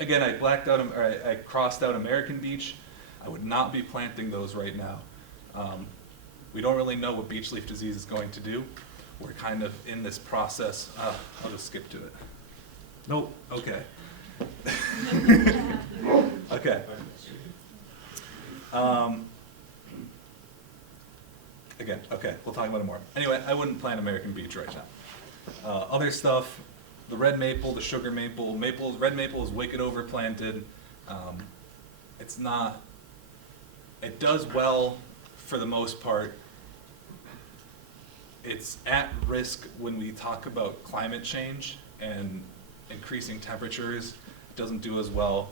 Again, I crossed out American beech. I would not be planting those right now. We don't really know what beech leaf disease is going to do. We're kind of in this process. I'll just skip to it. Nope, okay. Okay. Again, okay, we'll talk about it more. Anyway, I wouldn't plant American beech right now. Other stuff, the red maple, the sugar maple, red maple is wicked overplanted. It's not, it does well for the most part. It's at risk when we talk about climate change and increasing temperatures. It doesn't do as well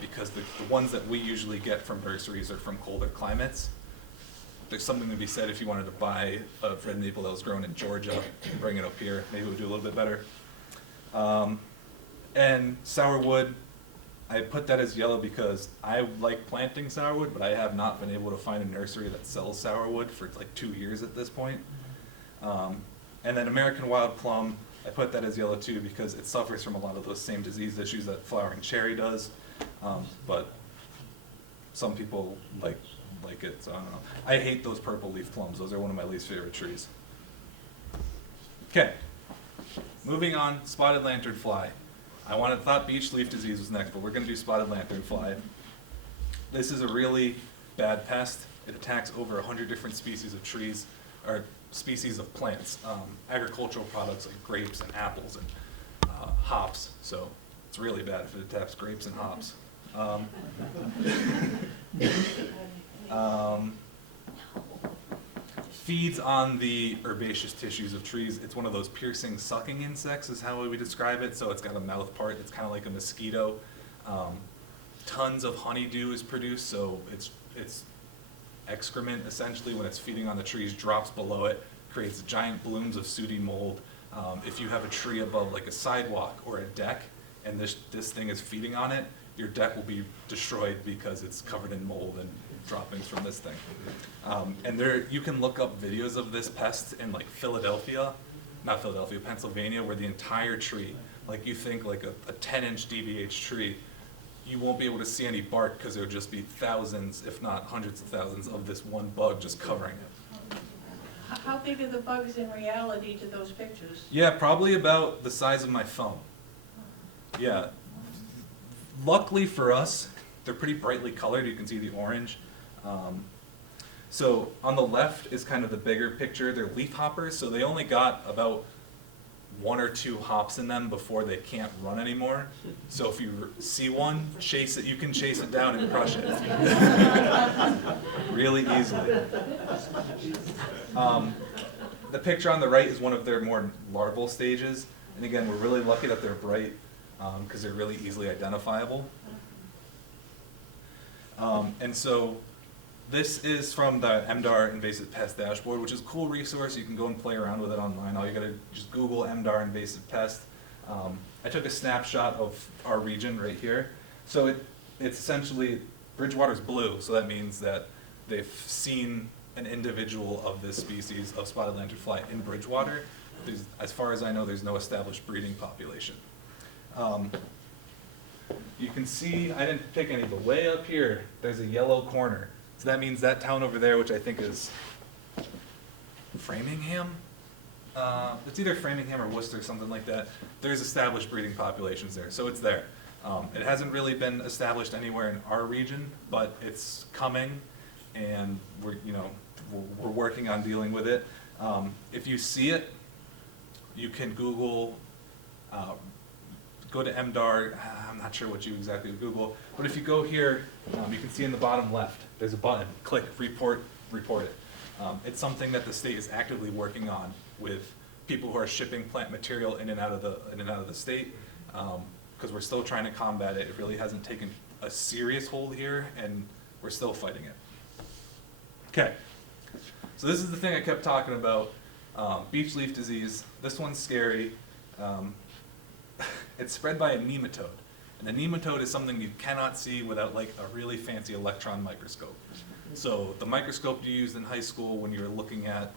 because the ones that we usually get from nurseries are from colder climates. There's something to be said if you wanted to buy a red maple that was grown in Georgia and bring it up here, maybe it would do a little bit better. And sourwood, I put that as yellow because I like planting sourwood, but I have not been able to find a nursery that sells sourwood for like 2 years at this point. And then American wild plum, I put that as yellow too because it suffers from a lot of those same disease issues that flowering cherry does. But some people like it, so I don't know. I hate those purple leaf plums. Those are one of my least favorite trees. Okay, moving on, spotted lanternfly. I thought beech leaf disease was next, but we're gonna do spotted lanternfly. This is a really bad pest. It attacks over 100 different species of trees, or species of plants, agricultural products like grapes and apples and hops. So it's really bad if it attacks grapes and hops. Feeds on the herbaceous tissues of trees. It's one of those piercing, sucking insects is how we describe it. So it's got a mouth part. It's kind of like a mosquito. Tons of honeydew is produced, so its excrement, essentially, when it's feeding on the trees, drops below it, creates giant blooms of sooty mold. If you have a tree above like a sidewalk or a deck, and this thing is feeding on it, your deck will be destroyed because it's covered in mold and droppings from this thing. And you can look up videos of this pest in like Pennsylvania, where the entire tree, like you think like a 10-inch DBH tree, you won't be able to see any bark because there would just be thousands, if not hundreds of thousands, of this one bug just covering it. How big are the bugs in reality to those pictures? Yeah, probably about the size of my thumb. Yeah. Luckily for us, they're pretty brightly colored. You can see the orange. So on the left is kind of the bigger picture. They're leaf hoppers, so they only got about 1 or 2 hops in them before they can't run anymore. So if you see one, chase it. You can chase it down and crush it really easily. The picture on the right is one of their more larval stages. And again, we're really lucky that they're bright because they're really easily identifiable. And so this is from the MDAR Invasive Pest Dashboard, which is a cool resource. You can go and play around with it online. All you gotta just Google MDAR Invasive Pest. I took a snapshot of our region right here. So it's essentially, Bridgewater's blue, so that means that they've seen an individual of this species of spotted lanternfly in Bridgewater. As far as I know, there's no established breeding population. You can see, I didn't pick any, but way up here, there's a yellow corner. So that means that town over there, which I think is Framingham? It's either Framingham or Worcester, something like that. There's established breeding populations there, so it's there. It hasn't really been established anywhere in our region, but it's coming, and we're working on dealing with it. If you see it, you can Google, go to MDAR, I'm not sure what you exactly would Google, but if you go here, you can see in the bottom left, there's a button, click, report it. It's something that the state is actively working on with people who are shipping plant material in and out of the state, because we're still trying to combat it. It really hasn't taken a serious hold here, and we're still fighting it. Okay, so this is the thing I kept talking about, beech leaf disease. This one's scary. It's spread by a nematode. And a nematode is something you cannot see without like a really fancy electron microscope. So the microscope you used in high school when you were looking at,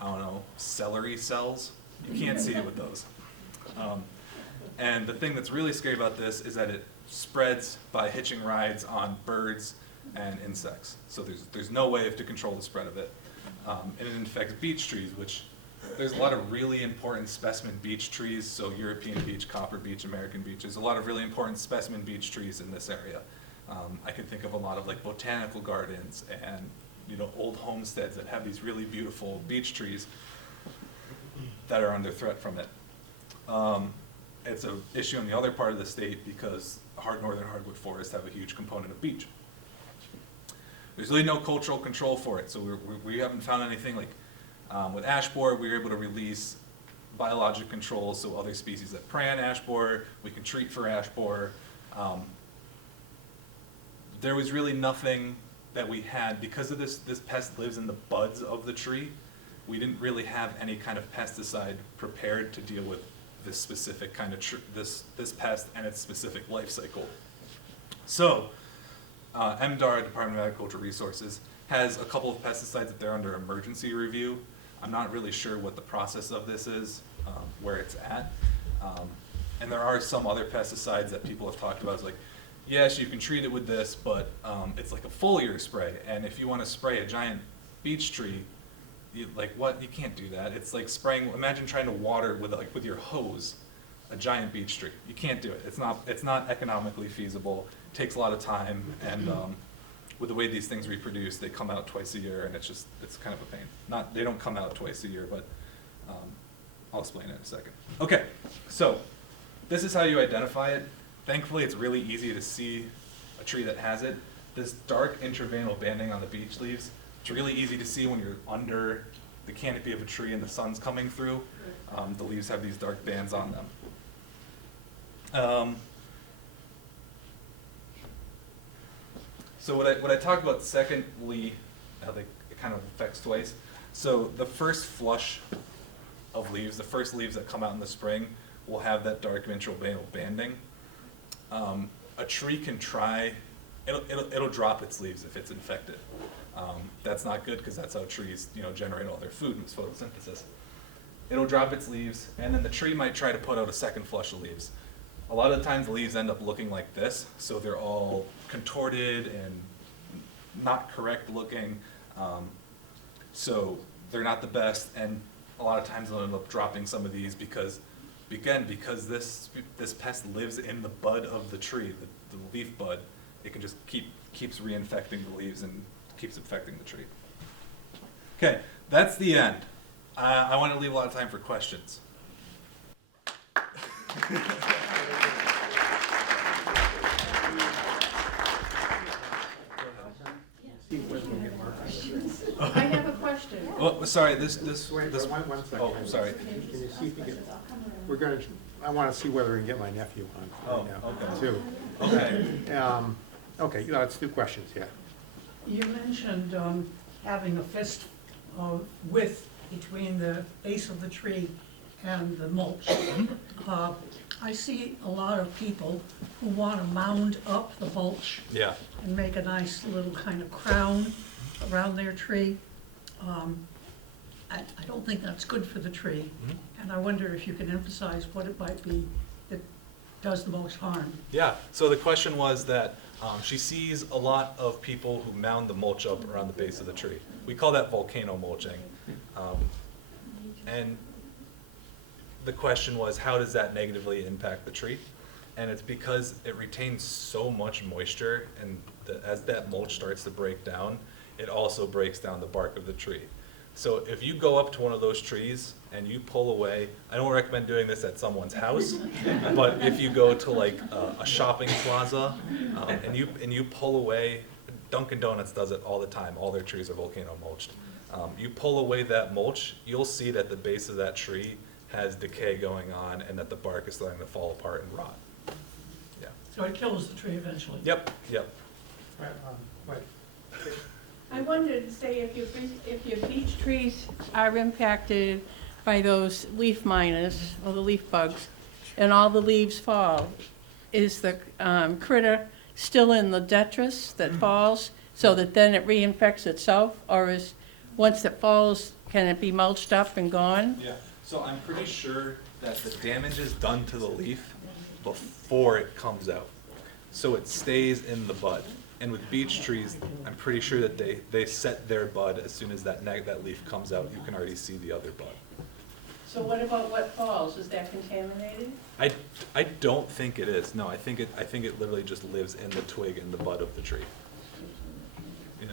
I don't know, celery cells, you can't see it with those. And the thing that's really scary about this is that it spreads by hitching rides on birds and insects. So there's no way to control the spread of it. And it infects beech trees, which there's a lot of really important specimen beech trees, so European beech, copper beech, American beech. There's a lot of really important specimen beech trees in this area. I can think of a lot of like botanical gardens and old homesteads that have these really beautiful beech trees. that are under threat from it. It's an issue in the other part of the state because northern hardwood forests have a huge component of beech. There's really no cultural control for it, so we haven't found anything like, with ash borer, we were able to release biologic controls, so other species that prey on ash borer, we can treat for ash borer. There was really nothing that we had, because of this pest lives in the buds of the tree, we didn't really have any kind of pesticide prepared to deal with this specific kind of this pest and its specific life cycle. So, MDAR, Department of Agricultural Resources, has a couple of pesticides that they're under emergency review. I'm not really sure what the process of this is, where it's at. And there are some other pesticides that people have talked about. It's like, yes, you can treat it with this, but it's like a foliar spray. And if you want to spray a giant beech tree, you can't do that. It's like spraying, imagine trying to water with your hose a giant beech tree. You can't do it. It's not economically feasible. It takes a lot of time, and with the way these things reproduce, they come out twice a year, and it's kind of a pain. They don't come out twice a year, but I'll explain it in a second. Okay, so this is how you identify it. Thankfully, it's really easy to see a tree that has it. This dark intraveinal banding on the beech leaves, it's really easy to see when you're under the canopy of a tree and the sun's coming through. The leaves have these dark bands on them. So what I talked about secondly, how it kind of affects twice. So the first flush of leaves, the first leaves that come out in the spring, will have that dark intraveinal banding. A tree can try, it'll drop its leaves if it's infected. That's not good because that's how trees, generate all their food, it's photosynthesis. It'll drop its leaves, and then the tree might try to put out a second flush of leaves. A lot of the times the leaves end up looking like this, so they're all contorted and not correct looking. So they're not the best, and a lot of times they'll end up dropping some of these because this pest lives in the bud of the tree, the leaf bud. It can just keeps reinfecting the leaves and keeps infecting the tree. Okay, that's the end. I want to leave a lot of time for questions. I have a question. Oh, sorry. This. Wait, one second. Oh, sorry. Can you see if you can, I want to see whether we can get my nephew on right now, okay. too. Okay. Okay, let's do questions, yeah. You mentioned having a fist width between the base of the tree and the mulch. I see a lot of people who want to mound up the mulch Yeah. and make a nice little kind of crown around their tree. I don't think that's good for the tree, and I wonder if you can emphasize what it might be that does the most harm. Yeah. So the question was that she sees a lot of people who mound the mulch up around the base of the tree. We call that volcano mulching. And the question was, how does that negatively impact the tree? And it's because it retains so much moisture, and as that mulch starts to break down, it also breaks down the bark of the tree. So if you go up to one of those trees and you pull away, I don't recommend doing this at someone's house, but if you go to like a shopping plaza and you pull away, Dunkin' Donuts does it all the time, all their trees are volcano mulched. You pull away that mulch, you'll see that the base of that tree has decay going on and that the bark is starting to fall apart and rot. Yeah. So it kills the tree eventually. Yep. I wondered, say, if your beech trees are impacted by those leaf miners or the leaf bugs, and all the leaves fall, is the critter still in the detritus that falls, so that then it reinfects itself, or is, once it falls, can it be mulched up and gone? Yeah, so I'm pretty sure that the damage is done to the leaf before it comes out. So it stays in the bud. And with beech trees, I'm pretty sure that they set their bud as soon as that leaf comes out, you can already see the other bud. So what about what falls? Is that contaminated? I don't think it is. No, I think it literally just lives in the twig and the bud of the tree. Yeah.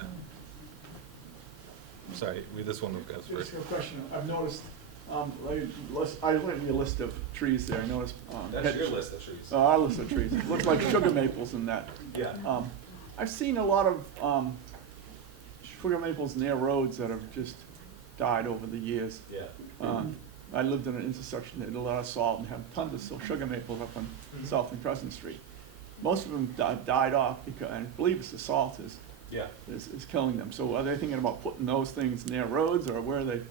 Sorry, this one goes first. Just a question. I've noticed I looked at your list of trees there, I noticed. That's your list of trees. Our list of trees, it looks like sugar maples in that. Yeah. I've seen a lot of sugar maples near roads that have just died over the years. Yeah. I lived in an intersection that had a lot of salt and had tons of sugar maples up on South and Crescent Street. Most of them died off because, I believe it's the salt is killing them. So are they thinking about putting those things near roads, or where are they?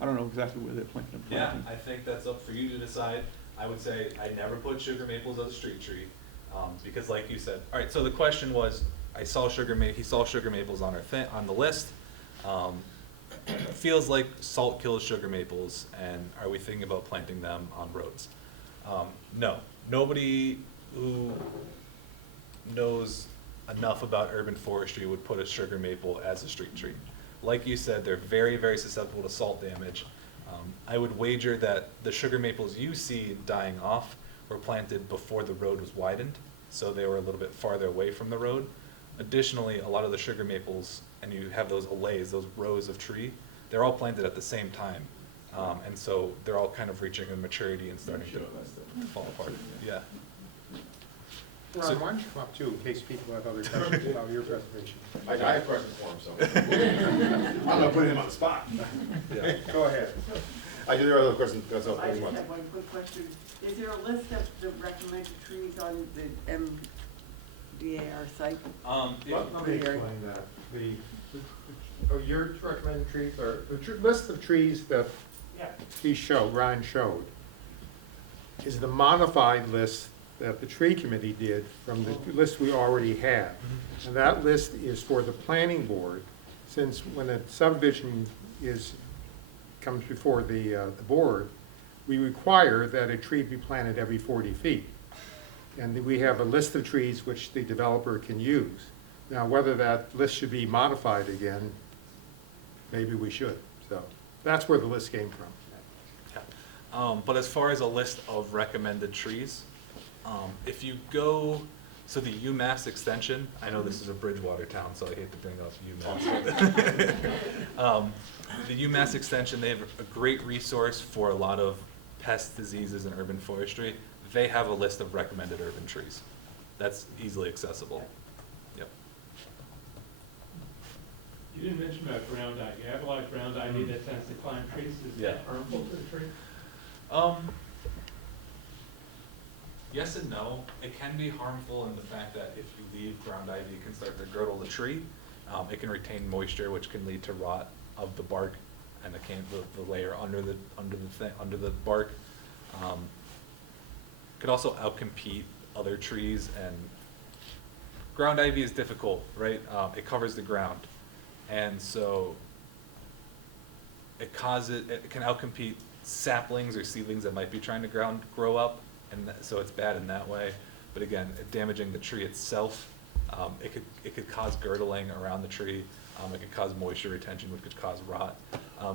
I don't know exactly where they're planting. Yeah, I think that's up for you to decide. I would say I never put sugar maples as a street tree, because like you said, all right, so the question was, he saw sugar maples on on the list. Feels like salt kills sugar maples, and are we thinking about planting them on roads? No, nobody who knows enough about urban forestry would put a sugar maple as a street tree. Like you said, they're very, very susceptible to salt damage. I would wager that the sugar maples you see dying off were planted before the road was widened, so they were a little bit farther away from the road. Additionally, a lot of the sugar maples, and you have those allays, those rows of tree, they're all planted at the same time. And so they're all kind of reaching a maturity and starting to fall apart. Yeah. Ron, why don't you come up too, in case people have other questions about your presentation? I have questions for him, so. I'm gonna put him on the spot. Yeah. Go ahead. I do have other questions, that's all. I just have one quick question. Is there a list of the recommended trees on the MDAR site? Let me explain that. Your recommended trees are, the list of trees that Ron showed is the modified list that the tree committee did from the list we already have. And that list is for the planning board, since when a subdivision comes before the board, we require that a tree be planted every 40 feet. And we have a list of trees which the developer can use. Now, whether that list should be modified again, maybe we should. So that's where the list came from. Yeah. But as far as a list of recommended trees, if you go, so the UMass extension, I know this is a Bridgewater town, so I hate to bring up UMass. The UMass extension, they have a great resource for a lot of pest diseases and urban forestry. They have a list of recommended urban trees. That's easily accessible. Yep. You didn't mention about ground ivy. You have a lot of ground ivy that tends to climb trees. Is that harmful to the tree? Yes and no. It can be harmful in the fact that if you leave ground ivy, it can start to girdle the tree. It can retain moisture, which can lead to rot of the bark and the layer under the bark. Could also outcompete other trees, and ground ivy is difficult, right? It covers the ground, and so it can outcompete saplings or seedlings that might be trying to grow up, and so it's bad in that way. But again, damaging the tree itself, it could cause girdling around the tree. It could cause moisture retention, which could cause rot.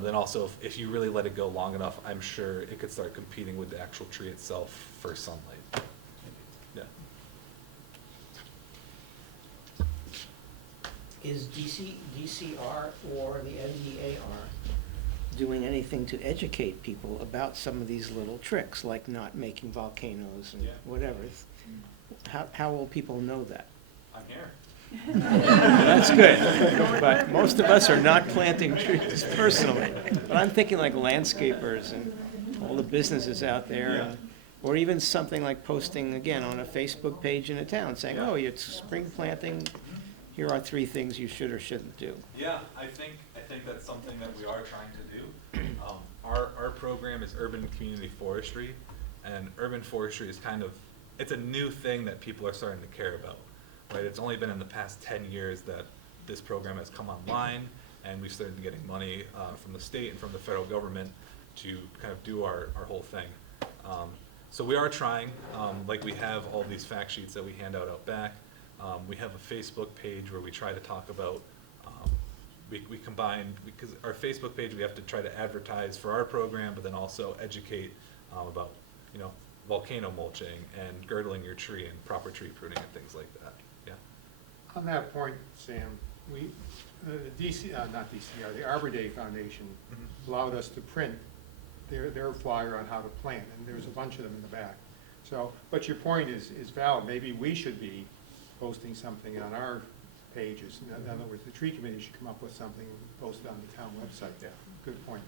Then also, if you really let it go long enough, I'm sure it could start competing with the actual tree itself for sunlight. Yeah. Is DCR or the NDAR doing anything to educate people about some of these little tricks, like not making volcanoes and whatever? How will people know that? I'm here. That's good, but most of us are not planting trees personally. But I'm thinking like landscapers and all the businesses out there, or even something like posting, again, on a Facebook page in a town, saying, oh, it's spring planting, here are 3 things you should or shouldn't do. Yeah, I think that's something that we are trying to do. Our program is urban community forestry, and urban forestry is it's a new thing that people are starting to care about. Right, it's only been in the past 10 years that this program has come online, and we've started getting money from the state and from the federal government to kind of do our whole thing. So we are trying, like we have all these fact sheets that we hand out back. We have a Facebook page where we try to talk about, we combine, because our Facebook page we have to try to advertise for our program, but then also educate about, volcano mulching and girdling your tree and proper tree pruning and things like that. On that point, Sam, not DCR, the Arbor Day Foundation allowed us to print their flyer on how to plant, and there's a bunch of them in the back. So, but your point is valid. Maybe we should be posting something on our pages. In other words, the tree committee should come up with something posted on the town website. Yeah. Good point.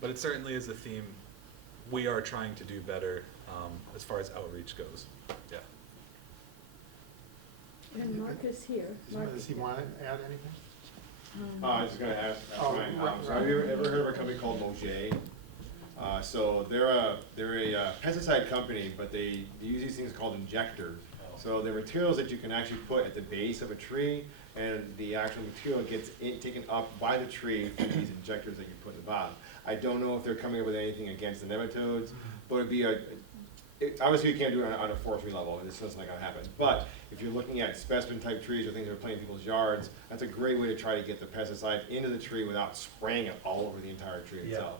But it certainly is a theme we are trying to do better as far as outreach goes. Yeah. And Mark is here. Mark, Does he want to add anything? I was just gonna ask, Oh, Ryan, right, so have you ever heard of a company called Mojay? So they're a pesticide company, but they use these things called injectors. So they're materials that you can actually put at the base of a tree, and the actual material gets taken up by the tree through these injectors that you put at the bottom. I don't know if they're coming up with anything against the nematodes, but it'd be obviously you can't do it on a forestry level, it's just not gonna happen. But if you're looking at specimen type trees or things that are planted in people's yards, that's a great way to try to get the pesticide into the tree without spraying it all over the entire tree itself.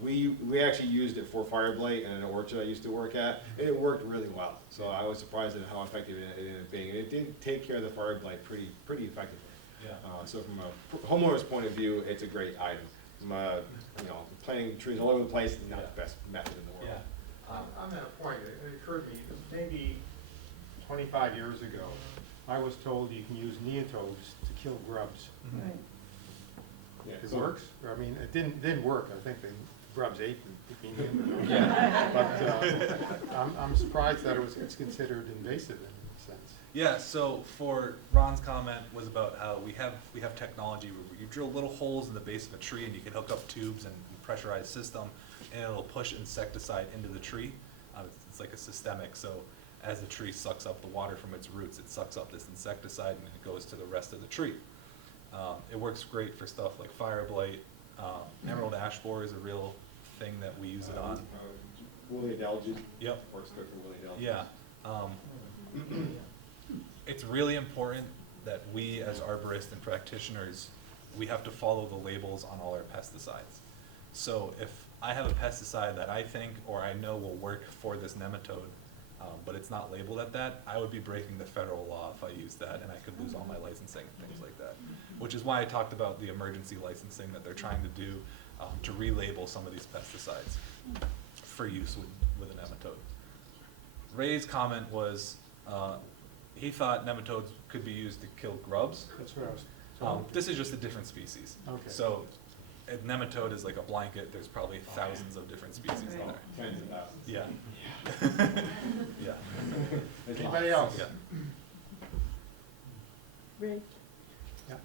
We actually used it for fire blight in an orchard I used to work at, and it worked really well. So I was surprised at how effective it ended up being, and it did take care of the fire blight pretty effectively. Yeah. So from a homeowner's point of view, it's a great item. Planting trees all over the place is not the best method in the world. On that point, it occurred to me, maybe 25 years ago, I was told you can use neotodes to kill grubs. right. Yeah, It so- works. I mean, it didn't work. I think the grubs ate the human. Yeah. But I'm surprised that it's considered invasive in a sense. Yeah, so for Ron's comment was about how we have technology where you drill little holes in the base of a tree and you can hook up tubes and pressurized system, and it'll push insecticide into the tree. It's like a systemic, so as the tree sucks up the water from its roots, it sucks up this insecticide and it goes to the rest of the tree. It works great for stuff like fire blight. Emerald ash borer is a real thing that we use it on. Woolly algae. Yep. Works good for woolly algae. Yeah. It's really important that we as arborists and practitioners, we have to follow the labels on all our pesticides. So if I have a pesticide that I think or I know will work for this nematode, but it's not labeled at that, I would be breaking the federal law if I used that, and I could lose all my licensing and things like that. Which is why I talked about the emergency licensing that they're trying to do to relabel some of these pesticides for use with a nematode. Ray's comment was he thought nematodes could be used to kill grubs. That's what I was. This is just a different species. Okay. So a nematode is like a blanket. There's probably thousands of different species in there. Tens of thousands. Yeah. Yeah. Anybody else? Yeah. Ray? Yeah.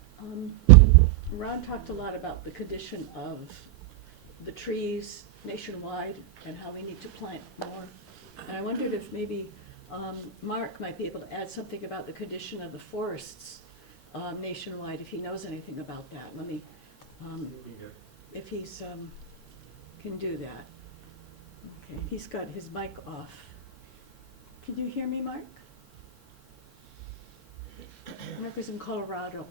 Ron talked a lot about the condition of the trees nationwide and how we need to plant more. And I wondered if maybe Mark might be able to add something about the condition of the forests nationwide, if he knows anything about that. Let me, if he's, can do that. Okay, he's got his mic off. Can you hear me, Mark? Mark is in Colorado.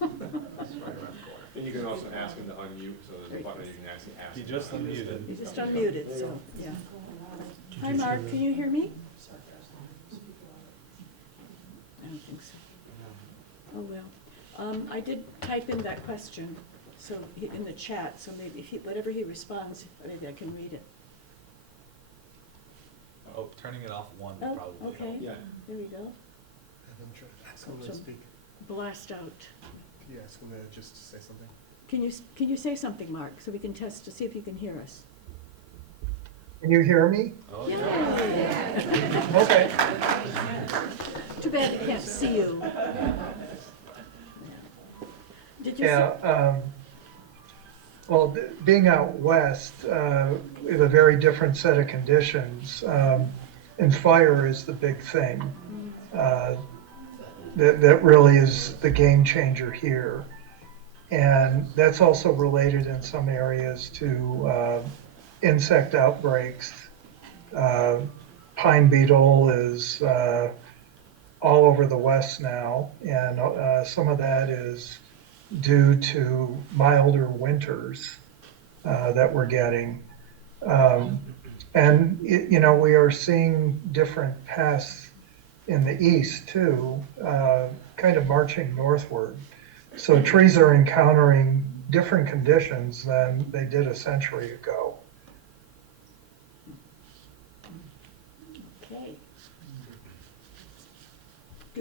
And you can also ask him to unmute, so there's a button you can actually ask. He him. just unmuted. He just unmuted, so, yeah. Hi, Mark, can you hear me? I don't think so. Oh, well. I did type in that question, so, in the chat, so maybe if he, whatever he responds, maybe I can read it. Oh, turning it off one would Oh, probably okay, help. Yeah. there we go. Ask him to So- speak. Blast out. Can you ask him to just say something? Can you say something, Mark, so we can test to see if you can hear us? Can you hear me? Oh, Okay. Too bad I can't see you. Did you? Yeah, well, being out west, we have a very different set of conditions. And fire is the big thing. That really is the game changer here. And that's also related in some areas to insect outbreaks. Pine beetle is all over the west now, and some of that is due to milder winters that we're getting. And, we are seeing different pests in the east too, kind of marching northward. So trees are encountering different conditions than they did a century ago.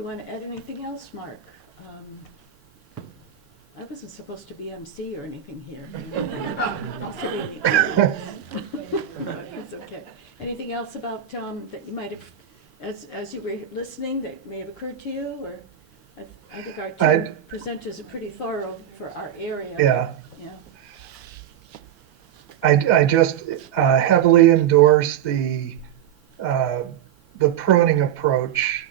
you want to add anything else, Mark? I wasn't supposed to be MC or anything here. It's okay. Anything else about, that you might have, as you were listening, that may have occurred to you, or? I think our two presenters are pretty thorough for our area. Yeah. Yeah. I just heavily endorse the pruning approach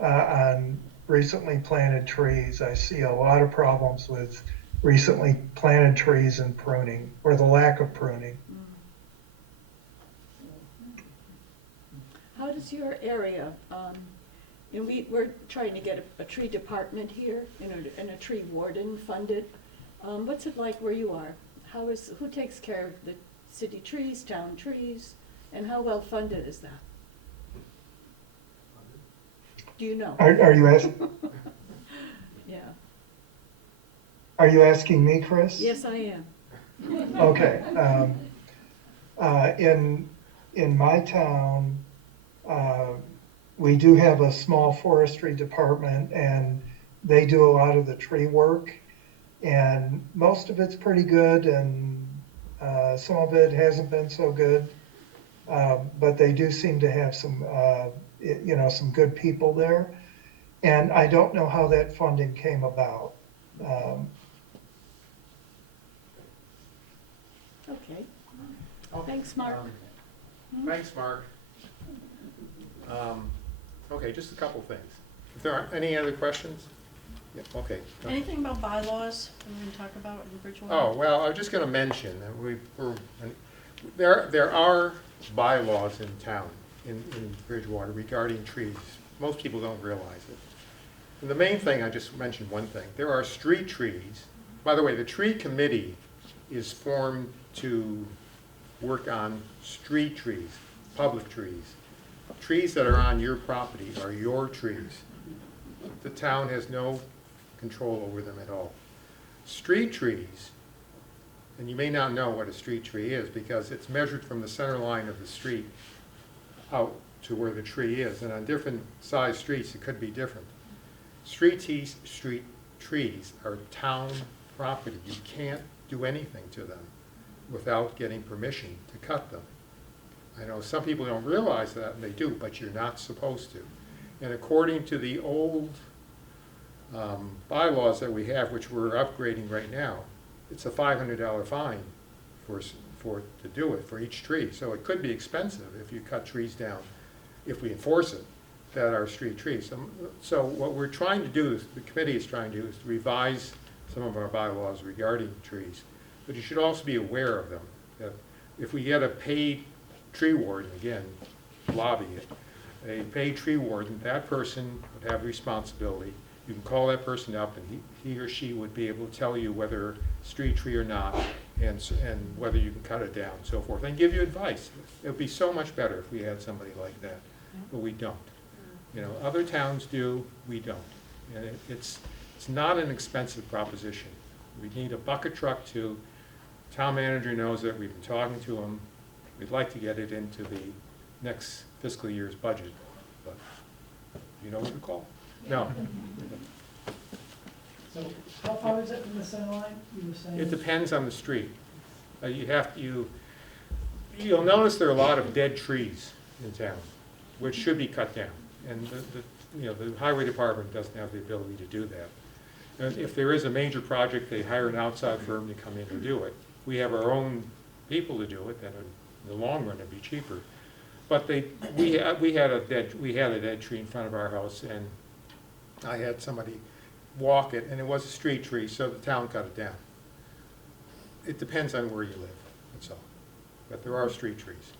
on recently planted trees. I see a lot of problems with recently planted trees and pruning, or the lack of pruning. How does your area, and we're trying to get a tree department here, and a tree warden funded. What's it like where you are? Who takes care of the city trees, town trees, and how well funded is that? Do you know? Are you asking? Yeah. Are you asking me, Chris? Yes, I am. Okay. In my town, we do have a small forestry department, and they do a lot of the tree work, and most of it's pretty good, and some of it hasn't been so good, but they do seem to have some some good people there, and I don't know how that funding came about. Okay. Thanks, Mark. Thanks, Mark. Okay, just a couple things. If there aren't any other questions? Yeah, okay. Go ahead. Anything about bylaws that we're going to talk about in Bridgewater? Oh, well, I was just going to mention that there are bylaws in town, in Bridgewater, regarding trees. Most people don't realize it. And the main thing, I just mentioned one thing. There are street trees. By the way, the tree committee is formed to work on street trees, public trees. Trees that are on your property are your trees. The town has no control over them at all. Street trees, and you may not know what a street tree is because it's measured from the center line of the street out to where the tree is, and on different size streets it could be different. Street trees are town property. You can't do anything to them without getting permission to cut them. I know some people don't realize that, and they do, but you're not supposed to. And according to the old bylaws that we have, which we're upgrading right now, it's a $500 fine to do it for each tree. So it could be expensive if you cut trees down, if we enforce it, that are street trees. So what we're trying to do, the committee is trying to do, is to revise some of our bylaws regarding trees. But you should also be aware of them. That if we get a paid tree warden, again, lobby it, a paid tree warden, that person would have responsibility. You can call that person up, and he or she would be able to tell you whether street tree or not, and whether you can cut it down, and so forth, and give you advice. It would be so much better if we had somebody like that, but we don't. You know, other towns do, we don't. And it's not an expensive proposition. We need a bucket truck too. Town manager knows that. We've been talking to him. We'd like to get it into the next fiscal year's budget, but you know who to call? No. So how far is it from the center line? You were saying? It depends on the street. You'll notice there are a lot of dead trees in town, which should be cut down. And the highway department doesn't have the ability to do that. And if there is a major project, they hire an outside firm to come in and do it. We have our own people to do it, that in the long run it'd be cheaper. But we had a dead tree in front of our house, and I had somebody walk it, and it was a street tree, so the town cut it down. It depends on where you live, that's all. But there are street trees.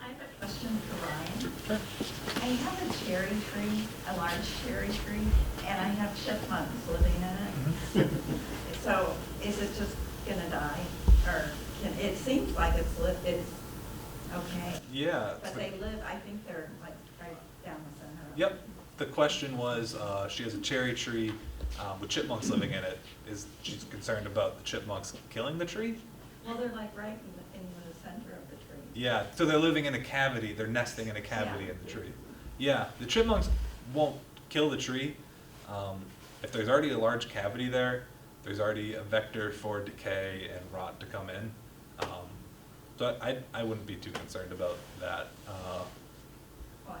I have a question for Ryan. I have a cherry tree, a large cherry tree, and I have chipmunks living in it. So is it just gonna die, or it seems like it's okay? Yeah. But they live, I think they're like right down the center. Yep. The question was, she has a cherry tree with chipmunks living in it. She's concerned about the chipmunks killing the tree? Well, they're like right in the center of the tree. Yeah, so they're living in a cavity, they're nesting in a cavity in the tree. Yeah, the chipmunks, won't kill the tree. If there's already a large cavity there, there's already a vector for decay and rot to come in. So I wouldn't be too concerned about that. What?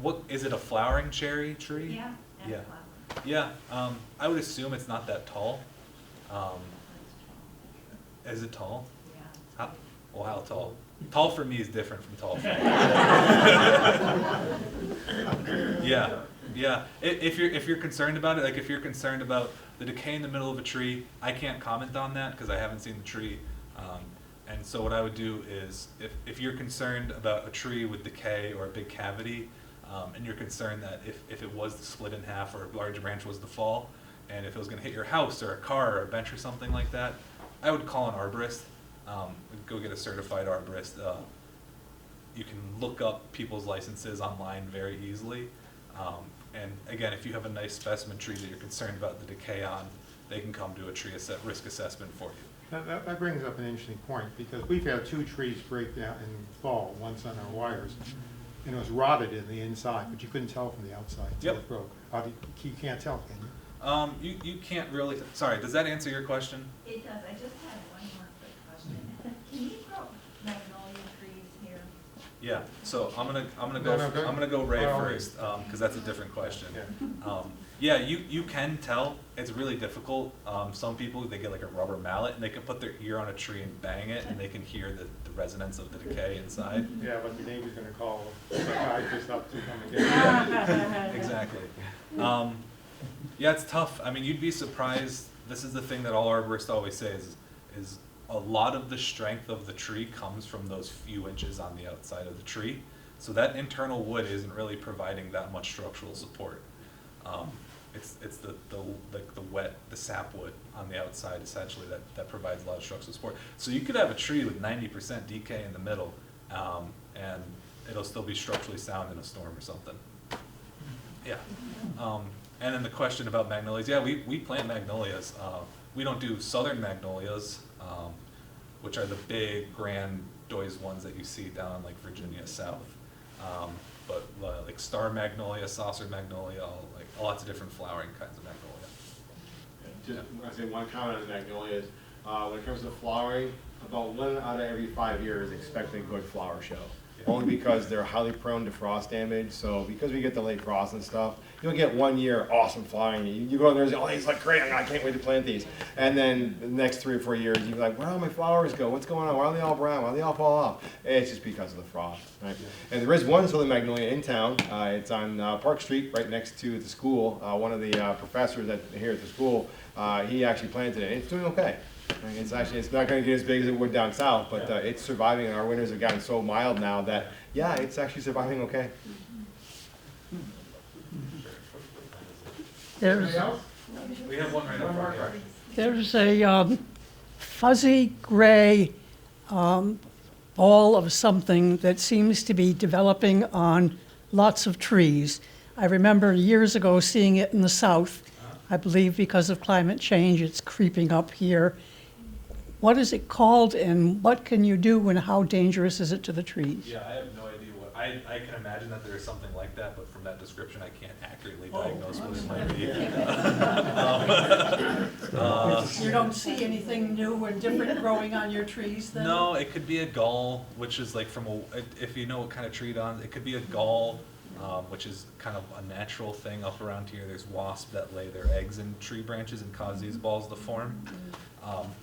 What, is it a flowering cherry tree? Yeah, and Yeah. flower. Yeah, I would assume it's not that tall. Is it tall? Yeah. How, well, how tall? Tall for me is different from tall for you. Yeah, yeah. If you're concerned about it, like if you're concerned about the decay in the middle of a tree, I can't comment on that because I haven't seen the tree. And so what I would do is, if you're concerned about a tree with decay or a big cavity, and you're concerned that if it was to split in half or a large branch was to fall, and if it was going to hit your house or a car or a bench or something like that, I would call an arborist. Go get a certified arborist. You can look up people's licenses online very easily. And again, if you have a nice specimen tree that you're concerned about the decay on, they can come do a tree risk assessment for you. That brings up an interesting point, because we've had 2 trees break down and fall, once on our wires, and it was rotted in the inside, but you couldn't tell from the outside until Yep. it broke. You can't tell, can you? You can't really, sorry, does that answer your question? It does. I just had one more quick question. Can you grow magnolia trees here? Yeah, so I'm gonna No, go Ray By all first, because that's a different question. Yeah. Yeah, you can tell. It's really difficult. Some people, they get like a rubber mallet and they can put their ear on a tree and bang it, and they can hear the resonance of the decay inside. Yeah, but the neighbor's gonna call the psychiatrist up to come and get it. Exactly. Yeah, it's tough. I mean, you'd be surprised. This is the thing that all arborists always say is a lot of the strength of the tree comes from those few inches on the outside of the tree. So that internal wood isn't really providing that much structural support. It's the sapwood on the outside essentially that provides a lot of structural support. So you could have a tree with 90% decay in the middle, and it'll still be structurally sound in a storm or something. Yeah. And then the question about magnolias, yeah, we plant magnolias. We don't do southern magnolias, which are the big grandiose ones that you see down like Virginia South. But like star magnolia, saucer magnolia, like lots of different flowering kinds of magnolia. Just, I say one comment on the magnolias. When it comes to flowering, about 1 out of every 5 years expect a good flower show. Only because they're highly prone to frost damage. So because we get the late frost and stuff, you'll get 1 year awesome flowering. You go in there and say, oh, these look great, I can't wait to plant these. And then the next 3 or 4 years, you're like, where do my flowers go? What's going on? Why are they all brown? Why do they all fall off? It's just because of the frost, right? And there is one southern magnolia in town. It's on Park Street, right next to the school. One of the professors here at the school, he actually planted it. It's doing okay. It's not going to get as big as it would down south, but it's surviving, and our winters have gotten so mild now that, yeah, it's actually surviving okay. There's, We have one right up front here. there's a fuzzy gray ball of something that seems to be developing on lots of trees. I remember years ago seeing it in the south. I believe because of climate change, it's creeping up here. What is it called, and what can you do, and how dangerous is it to the trees? Yeah, I have no idea what, I can imagine that there is something like that, but from that description, I can't accurately diagnose what it might be. You don't see anything new or different growing on your trees then? No, it could be a gall, which is like if you know what kind of tree it on, it could be a gall, which is kind of a natural thing up around here. There's wasps that lay their eggs in tree branches and cause these balls to form.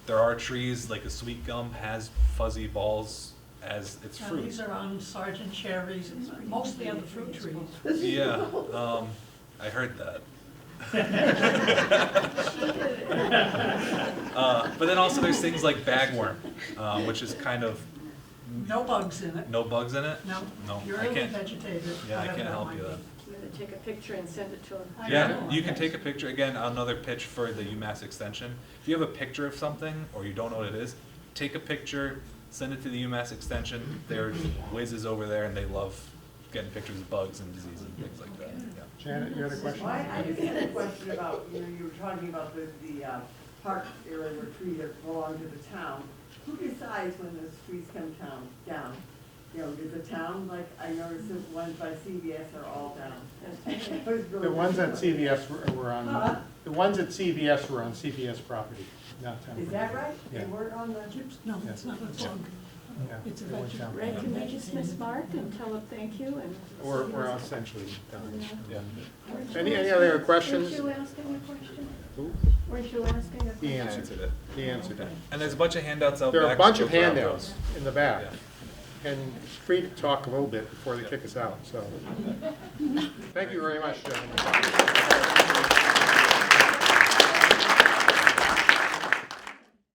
There are trees, like a sweet gum has fuzzy balls as its Now, fruit. these are on sergeant cherries, mostly on the fruit trees. Yeah, I heard that. But then also there's things like bagworm, which is kind of No bugs in it. no bugs in it. No, No, I purely can't. vegetative. Yeah, I have can't no help you idea. then. We're gonna take a picture and send it to them. I Yeah, know. you can take a picture. Again, another pitch for the UMass Extension. If you have a picture of something or you don't know what it is, take a picture, send it to the UMass Extension. There's whizzes over there, and they love getting pictures of bugs and disease and things like that. Yeah. Janet, you had a question? Well, I just had a question about, you were talking about the park area where trees that belong to the town. Who decides when those trees come down? You know, did the town, like, I noticed the ones by CVS are all down. It was really The ones at disappointing. CVS were Huh? on, the ones at CVS were on CVS property, not town. Is that right? They Yeah. weren't on the, No, it's not a song. Yeah, It's a they went vegetable. down. Ray, can we dismiss Mark and tell him thank you and? We're essentially done. Yeah. Any other questions? Weren't you asking a question? Who? Weren't you asking a question? The I answer, answered it. the answer. And there's a bunch of handouts out back. There are a bunch so of go grab handouts those. in the back, Yeah. and free to talk a little bit before they kick us out, so. Thank you very much, gentlemen.